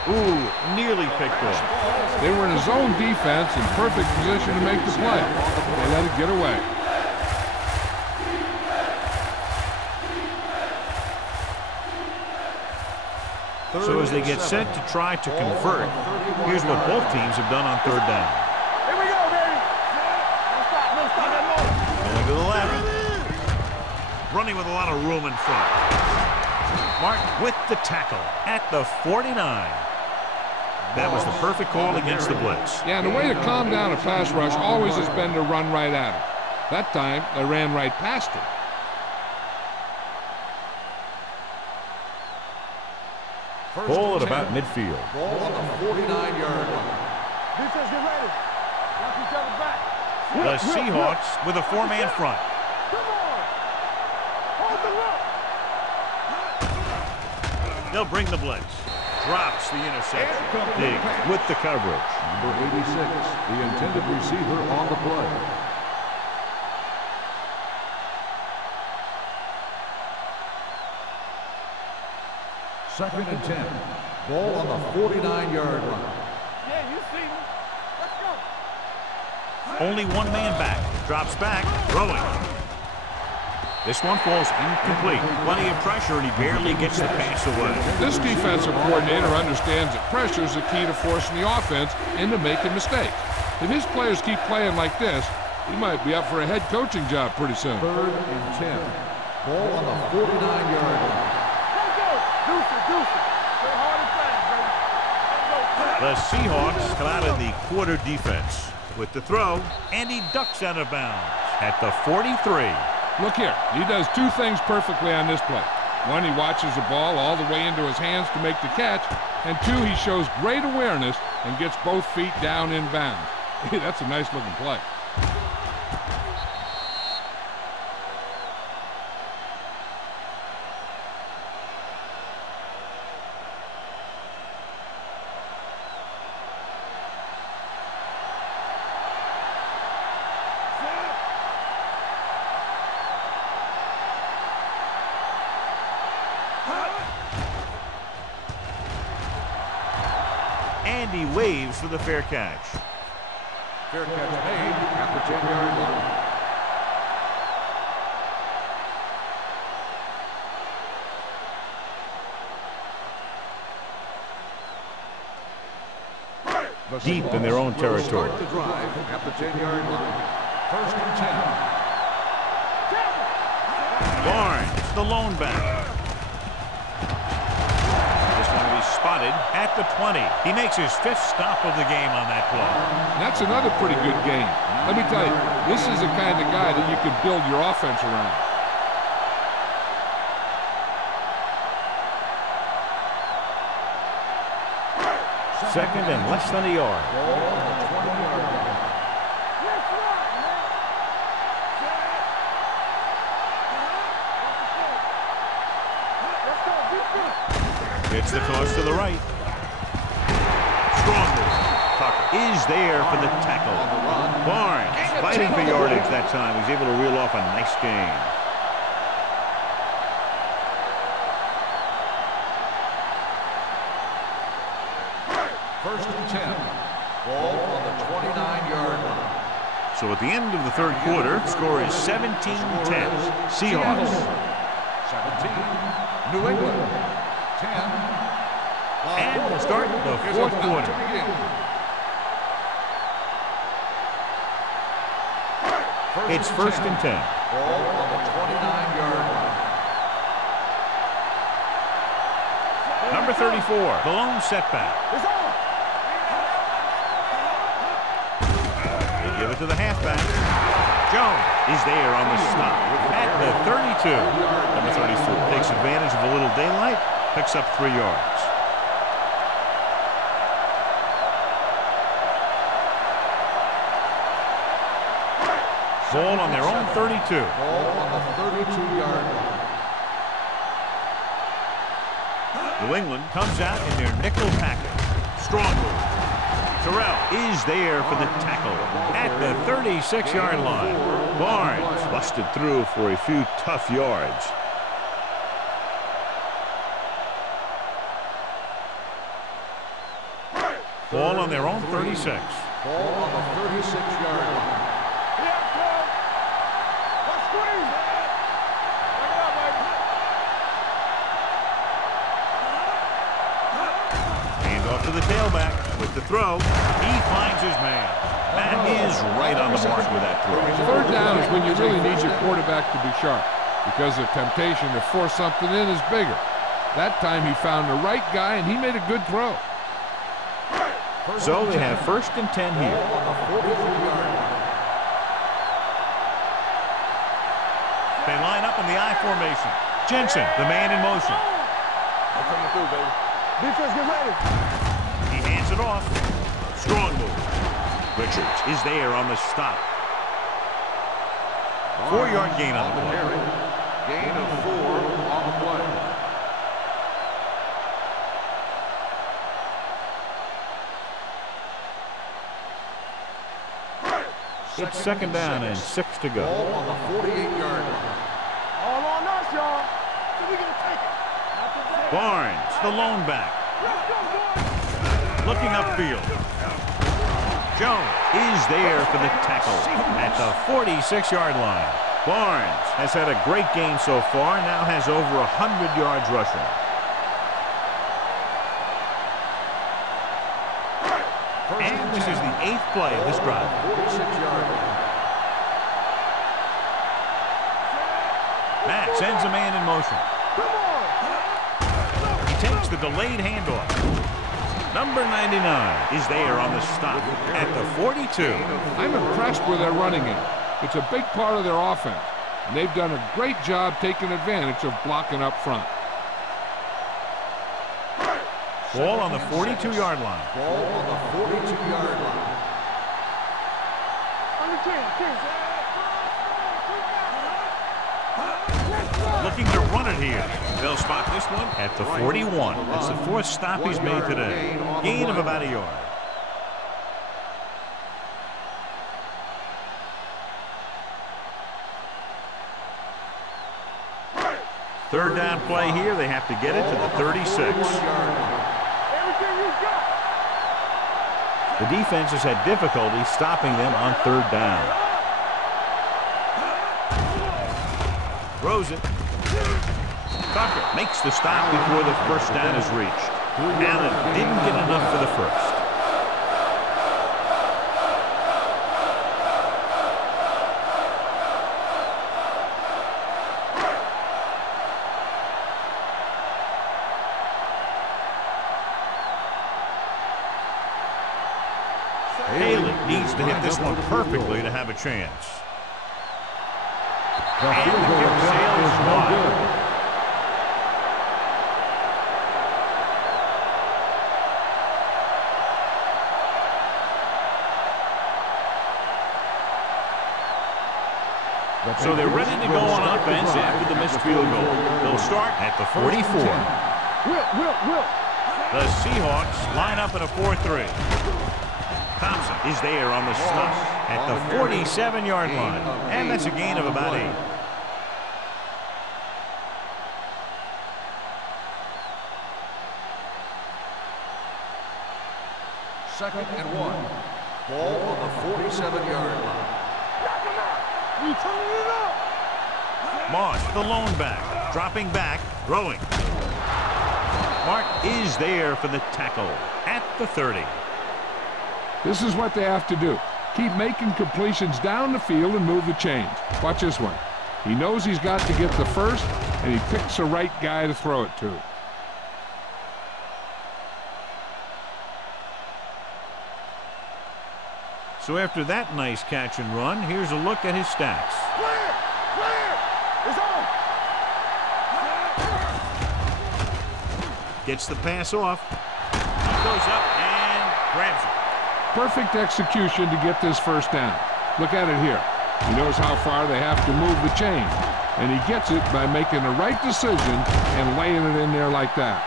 Ooh, nearly picked off. They were in a zone defense in perfect position to make the play. They let it get away. So as they get set to try to convert, here's what both teams have done on 3rd down. Here we go, baby. No stop that moment. Going to the left. Running with a lot of room in front. Mark with the tackle at the 49. That was the perfect call against the blitz. Yeah, and the way to calm down a pass rush always has been to run right at him. That time, they ran right past him. Ball at about midfield. Ball on the 49-yard line. Defense, get ready. Watch each other back. The Seahawks with a 4-man front. Come on. Hold the look. They'll bring the blitz. Drops the interception. Big with the coverage. Number 86, the intended receiver on the play. Second and 10. Ball on the 49-yard line. Yeah, you see me. Let's go. Only one man back. Drops back. Throwing. This one falls incomplete. Plenty of pressure, and he barely gets the pass away. This defensive coordinator understands that pressure is the key to forcing the offense into making mistakes. If his players keep playing like this, he might be up for a head coaching job pretty soon. 3rd and 10. Ball on the 49-yard line. Deuce it. Play hard and fast, baby. The Seahawks come out of the quarter defense with the throw, and he ducks out of bounds at the 43. Look here. He does 2 things perfectly on this play. One, he watches the ball all the way into his hands to make the catch. And two, he shows great awareness and gets both feet down in bounds. Hey, that's a nice looking play. And he waves for the fair catch. Fair catch made at the 10-yard line. Deep in their own territory. Start the drive at the 10-yard line. 1st and 10. Barnes, the lone back. This one will be spotted at the 20. He makes his 5th stop of the game on that play. That's another pretty good game. Let me tell you, this is the kind of guy that you can build your offense around. Second and less than a yard. It's the toss to the right. Strong move. Tucker is there for the tackle. Barnes fighting for yardage that time. He's able to reel off a nice gain. First and 10. Ball on the 29-yard line. So at the end of the third quarter, score is 17-10. Seahawks. 17. New England. 10. And we'll start the fourth quarter. It's 1st and 10. Ball on the 29-yard line. Number 34, the lone setback. They give it to the halfback. Jones is there on the stop at the 32. Number 34 takes advantage of a little daylight, picks up 3 yards. Ball on their own 32. Ball on the 32-yard line. New England comes out in their nickel package. Strong move. Terrell is there for the tackle at the 36-yard line. Barnes busted through for a few tough yards. Ball on their own 36. Ball on the 36-yard line. To the tailback with the throw. He finds his man. That is right on the mark with that throw. Third down is when you really need your quarterback to be sharp because the temptation to force something in is bigger. That time he found the right guy and he made a good throw. So they have 1st and 10 here. They line up in the I formation. Jensen, the man in motion. I'm coming through, baby. Defense, get ready. He hands it off. Strong move. Richards is there on the stop. 4-yard gain on the play. Gain of 4 on the play. It's 2nd down and 6 to go. Ball on the 48-yard line. All on us, y'all. So we gonna take it. Barnes, the lone back. Looking upfield. Jones is there for the tackle at the 46-yard line. Barnes has had a great game so far, now has over 100 yards rushing. And this is the 8th play of this drive. 46-yard line. Matt sends a man in motion. He takes the delayed handoff. Number 99 is there on the stop at the 42. I'm impressed with their running game. It's a big part of their offense. And they've done a great job taking advantage of blocking up front. Ball on the 42-yard line. Ball on the 42-yard line. Looking to run it here. They'll spot this one at the 41. That's the fourth stop he's made today. Gain of about a yard. Third down play here. They have to get it to the 36. The defense has had difficulty stopping them on third down. Throws it. Tucker makes the stop before the first down is reached. Allen didn't get enough for the first. Haley needs to hit this one perfectly to have a chance. And the kick sails wide. So they're ready to go on offense after the missed field goal. They'll start at the 44. The Seahawks line up in a 4-3. Thompson is there on the stop at the 47-yard line. And that's a gain of about 8. Second and 1. Ball on the 47-yard line. Moss, the lone back, dropping back, throwing. Mark is there for the tackle at the 30. This is what they have to do. Keep making completions down the field and move the chains. Watch this one. He knows he's got to get the first, and he picks the right guy to throw it to. So after that nice catch and run, here's a look at his stats. Clear! Clear! It's on! Gets the pass off. He goes up and grabs it. Perfect execution to get this first down. Look at it here. He knows how far they have to move the chain, and he gets it by making the right decision and laying it in there like that.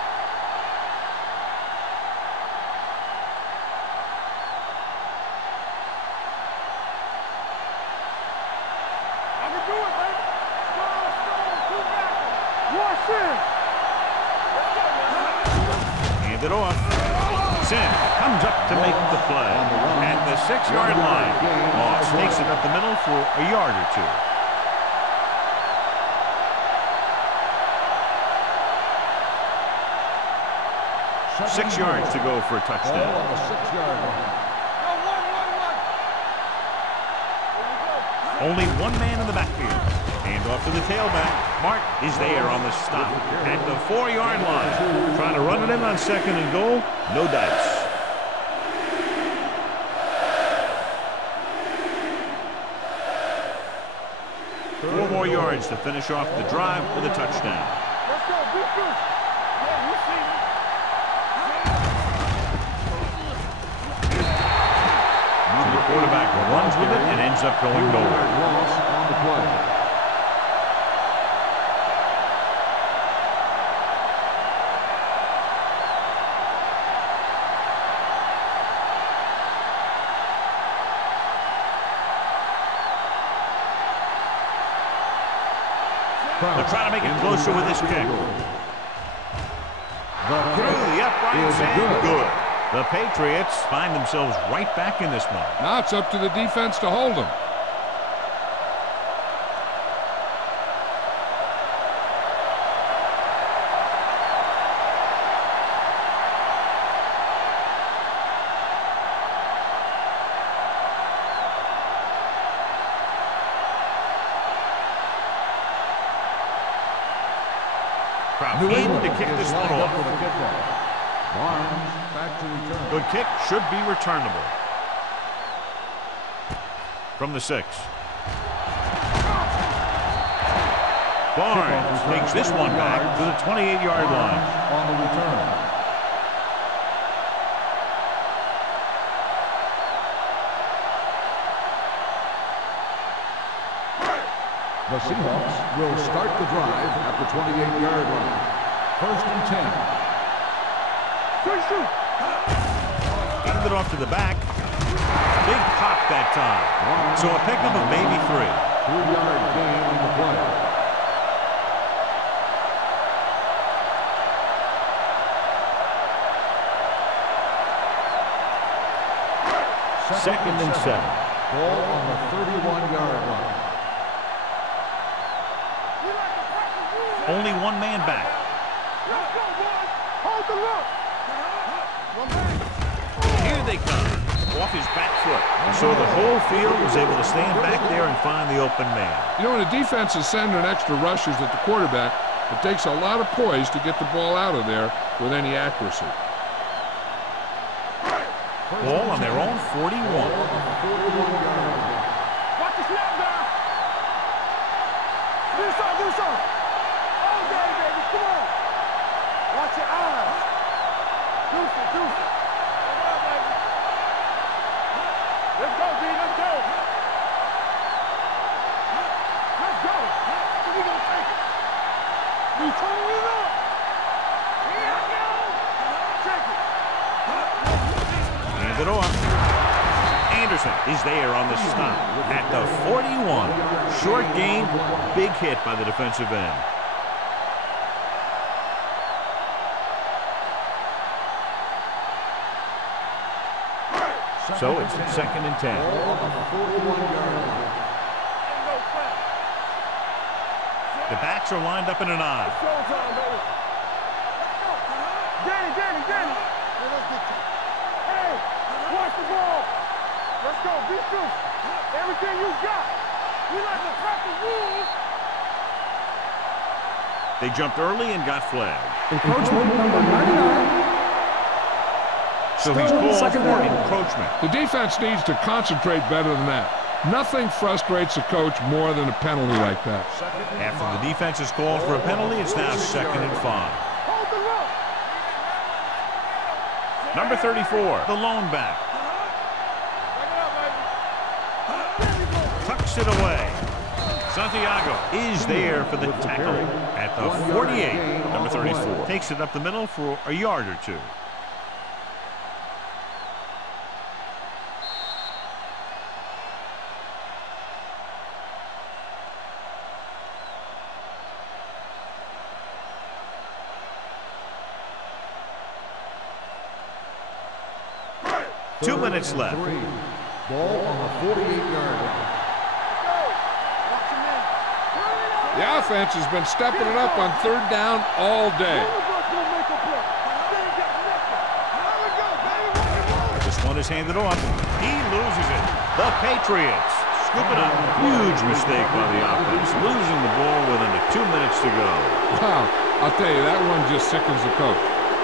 Hand it off. Sin comes up to make the play. At the 6-yard line, Moss takes it up the middle for a yard or two. Six yards to go for a touchdown. Ball on the 6-yard line. Only one man in the backfield. Hand off to the tailback. Mark is there on the stop at the 4-yard line. Trying to run it in on second and goal. No dice. Four more yards to finish off the drive with a touchdown. Let's go, defense. Yeah, you see me. The quarterback runs with it and ends up going nowhere. Loss on the play. They're trying to make it closer with this kick. Through the uprights and good. The Patriots find themselves right back in this one. Now it's up to the defense to hold them. In to kick this one off. Back to return. Good kick should be returnable. From the 6. Barnes takes this one back to the 28-yard line. On the return. The Seahawks will start the drive at the 28-yard line. 1st and 10. Hand it off to the back. Big pop that time. So a pickup of maybe 3. 3-yard gain in the play. Second and 7. Ball on the 31-yard line. Only one man back. Hold the look. Here they come. Off his back foot. So the whole field was able to stand back there and find the open man. You know, when a defense is sending extra rushers at the quarterback, it takes a lot of poise to get the ball out of there with any accuracy. Ball on their own 41. Watch the snap down. Do something. All day, baby. Come on. Watch your eyes. Do some. Come on, baby. Let's go, D. Let's go. So we gonna take it. We turn it up. Here I go. Take it. Hand it off. Anderson is there on the stop at the 41. Short gain, big hit by the defensive end. So it's 2nd and 10. The backs are lined up in an I. Danny. Hey, watch the ball. Let's go. Be true. Everything you got. We like to practice rules. They jumped early and got flagged. Encroachment number 99. So he's called for encroachment. The defense needs to concentrate better than that. Nothing frustrates a coach more than a penalty like that. After the defense is called for a penalty, it's now 2nd and 5. Hold the look. Number 34, the lone back. Tucks it away. Santiago is there for the tackle at the 48. Number 34 takes it up the middle for a yard or 2. Two minutes left. Ball on the 48-yard line. The offense has been stepping it up on 3rd down all day. This one is handed off. He loses it. The Patriots scoop it up. Huge mistake by the offense, losing the ball with under 2 minutes to go. Wow, I'll tell you, that one just sickens the coach.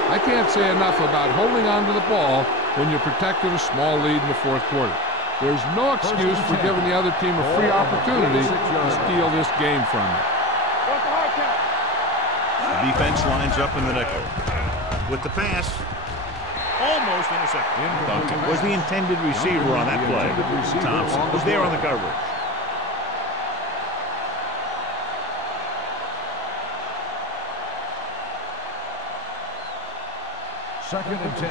I can't say enough about holding on to the ball when you're protected a small lead in the 4th quarter. There's no excuse for giving the other team a free opportunity to steal this game from you. The defense lines up in the nickel. With the pass, almost intercepted. Duncan was the intended receiver on that play. Thompson was there on the coverage. Second and 10.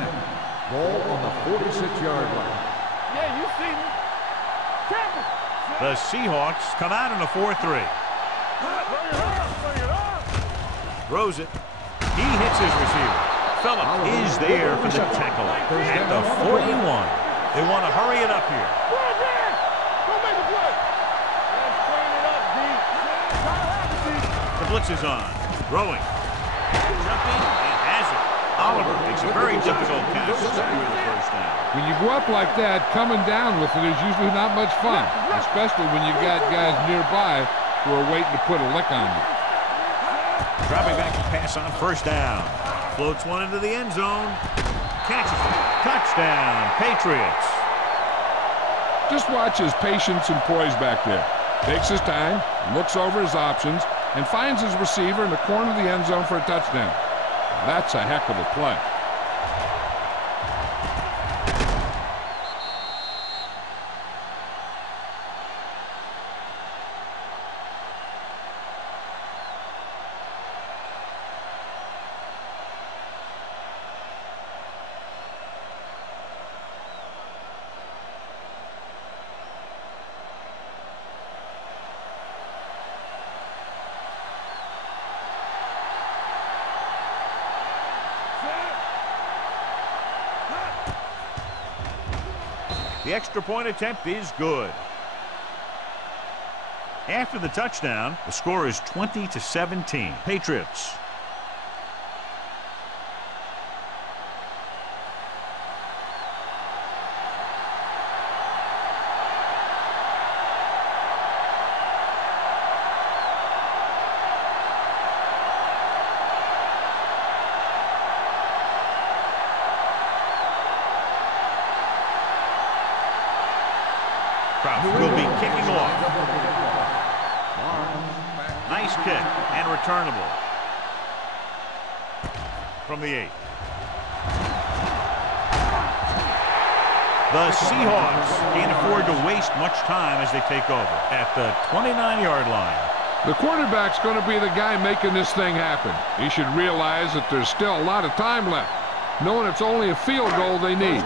Ball on the 46-yard line. Yeah, you see me. Tackle. The Seahawks come out in a 4-3. Bring it up. Throws it. He hits his receiver. Phillip is there for the tackle at the 41. They want to hurry it up here. Go make a play. Let's clean it up, D. The blitz is on. Throwing. Jumping and has it. Oliver makes a very difficult catch to secure the first down. When you go up like that, coming down with it is usually not much fun, especially when you got guys nearby who are waiting to put a lick on you. Dropping back to pass on first down. Floats one into the end zone. Catches it. Touchdown, Patriots. Just watch his patience and poise back there. Takes his time, looks over his options, and finds his receiver in the corner of the end zone for a touchdown. That's a heck of a play. The extra point attempt is good. After the touchdown, the score is 20-17. Patriots. Will be kicking off. Nice kick and returnable from the 8. The Seahawks can't afford to waste much time as they take over at the 29-yard line. The quarterback's going to be the guy making this thing happen. He should realize that there's still a lot of time left, knowing it's only a field goal they need.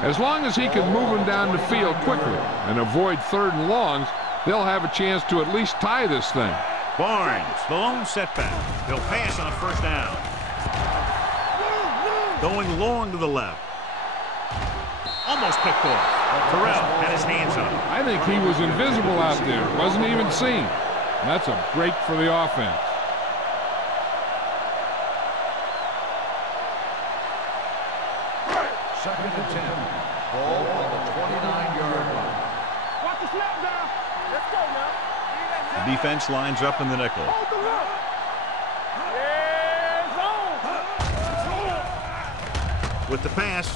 As long as he can move them down the field quickly and avoid 3rd and longs, they'll have a chance to at least tie this thing. Barnes, the lone setback. He'll pass on a 1st down. Going long to the left. Almost picked off. Terrell had his hands up. I think he was invisible out there. Wasn't even seen. And that's a break for the offense. Second and 10. Ball on the 29-yard line. Watch the snap down. Let's go now. The defense lines up in the nickel. Hold the look. Yeah, With the pass.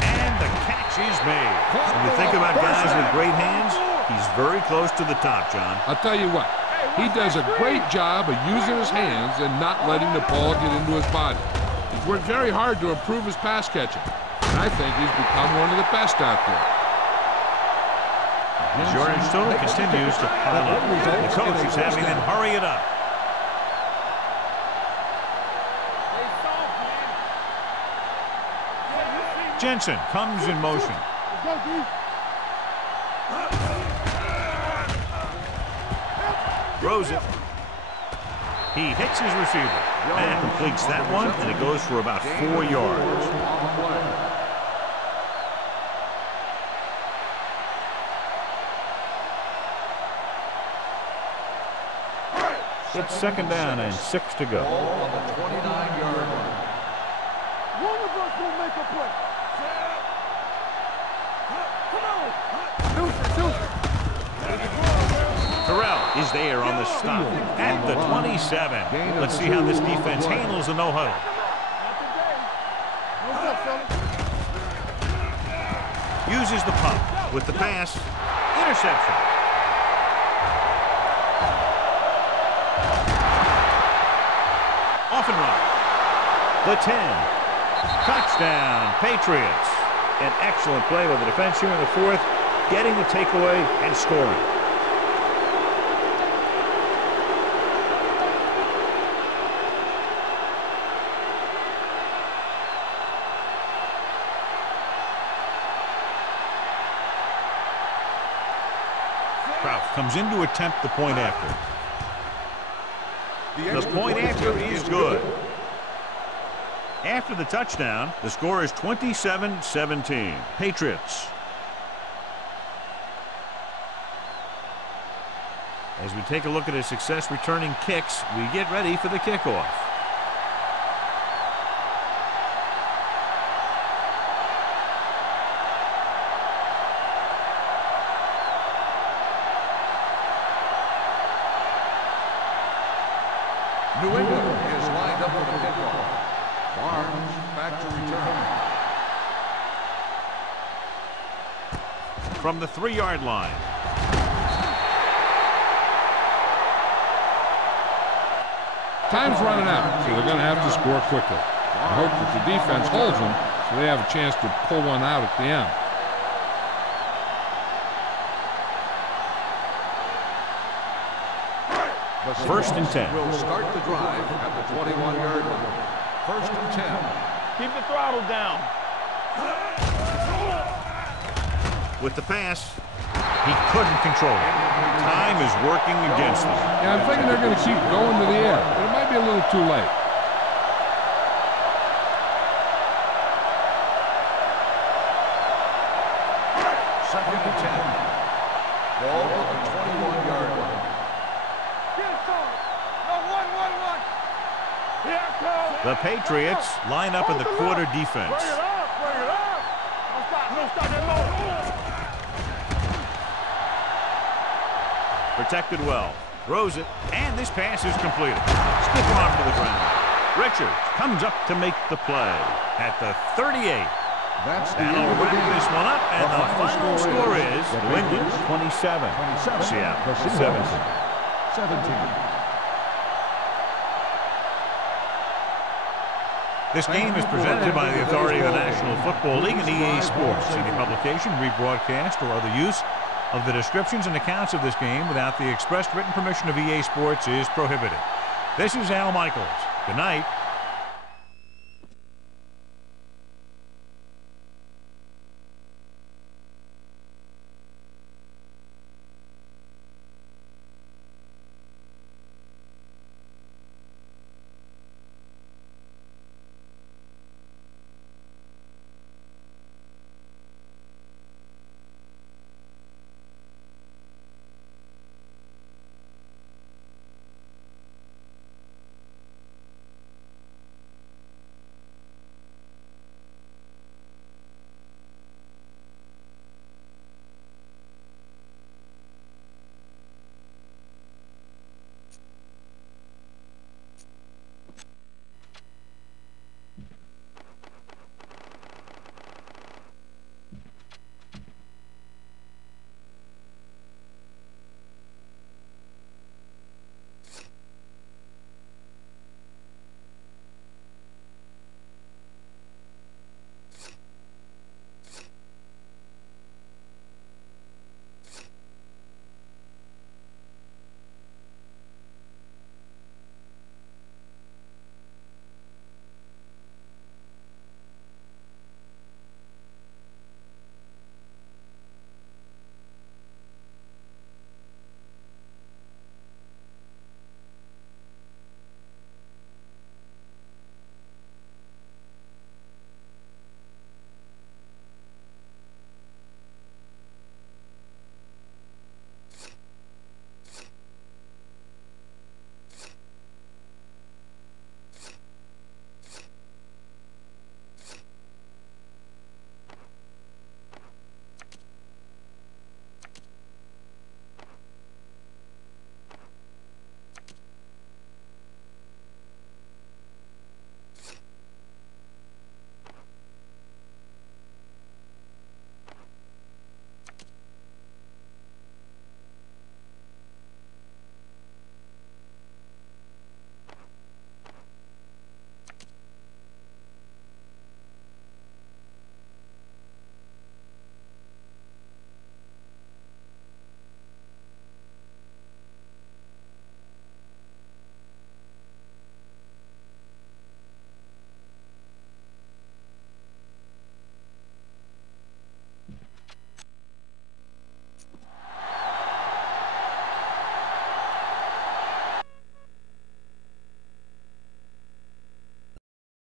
And the catch is made. When you think about guys with great hands, he's very close to the top, John. I'll tell you what. He does a great job of using his hands and not letting the ball get into his body. He's worked very hard to improve his pass catching, and I think he's become one of the best out there. His yardage total continues to pile up. The coach is having them hurry it up. Jensen comes in motion. Throws it. He hits his receiver and completes that one, and it goes for about 4 yards. It's 2nd down and 6 to go. On the 29-yard line. one of us will make a play. Come on. Terrell is there on the stop at the 27. Let's see how this defense handles the no-huddle. Uses the pump with the pass. Interception. Off and run. The 10. Touchdown, Patriots. An excellent play by the defense here in the 4th, getting the takeaway and scoring. Comes in to attempt the point after. The point after is good. After the touchdown, the score is 27-17. Patriots. As we take a look at his success returning kicks, we get ready for the kickoff. New England is lined up for the kickoff. Barnes back to return. From the 3-yard line. Time's running out, so they're going to have to score quickly. I hope that the defense holds them so they have a chance to pull one out at the end. First and 10. Will start the drive at the 21-yard line. First and 10. Keep the throttle down. With the pass, he couldn't control it. Time is working against them. Yeah, I'm thinking they're going to keep going to the air, but it might be a little too late. Second and 10. Ball at the 21-yard line. Get it, son. No, one. Here it comes. The Patriots line up in the quarter defense. Bring it up. Don't stop that motor. Protected well. Throws it, and this pass is completed. Stiff arm to the ground. Richards comes up to make the play at the 38. That's the That'll end of the wrap game. this one up, and the final score is Linden 27. Seattle 17. 17. This game is presented by the authority of the National Football League and EA Sports. Any publication, rebroadcast, or other use of the descriptions and accounts of this game without the express written permission of EA Sports is prohibited. This is Al Michaels. Good night.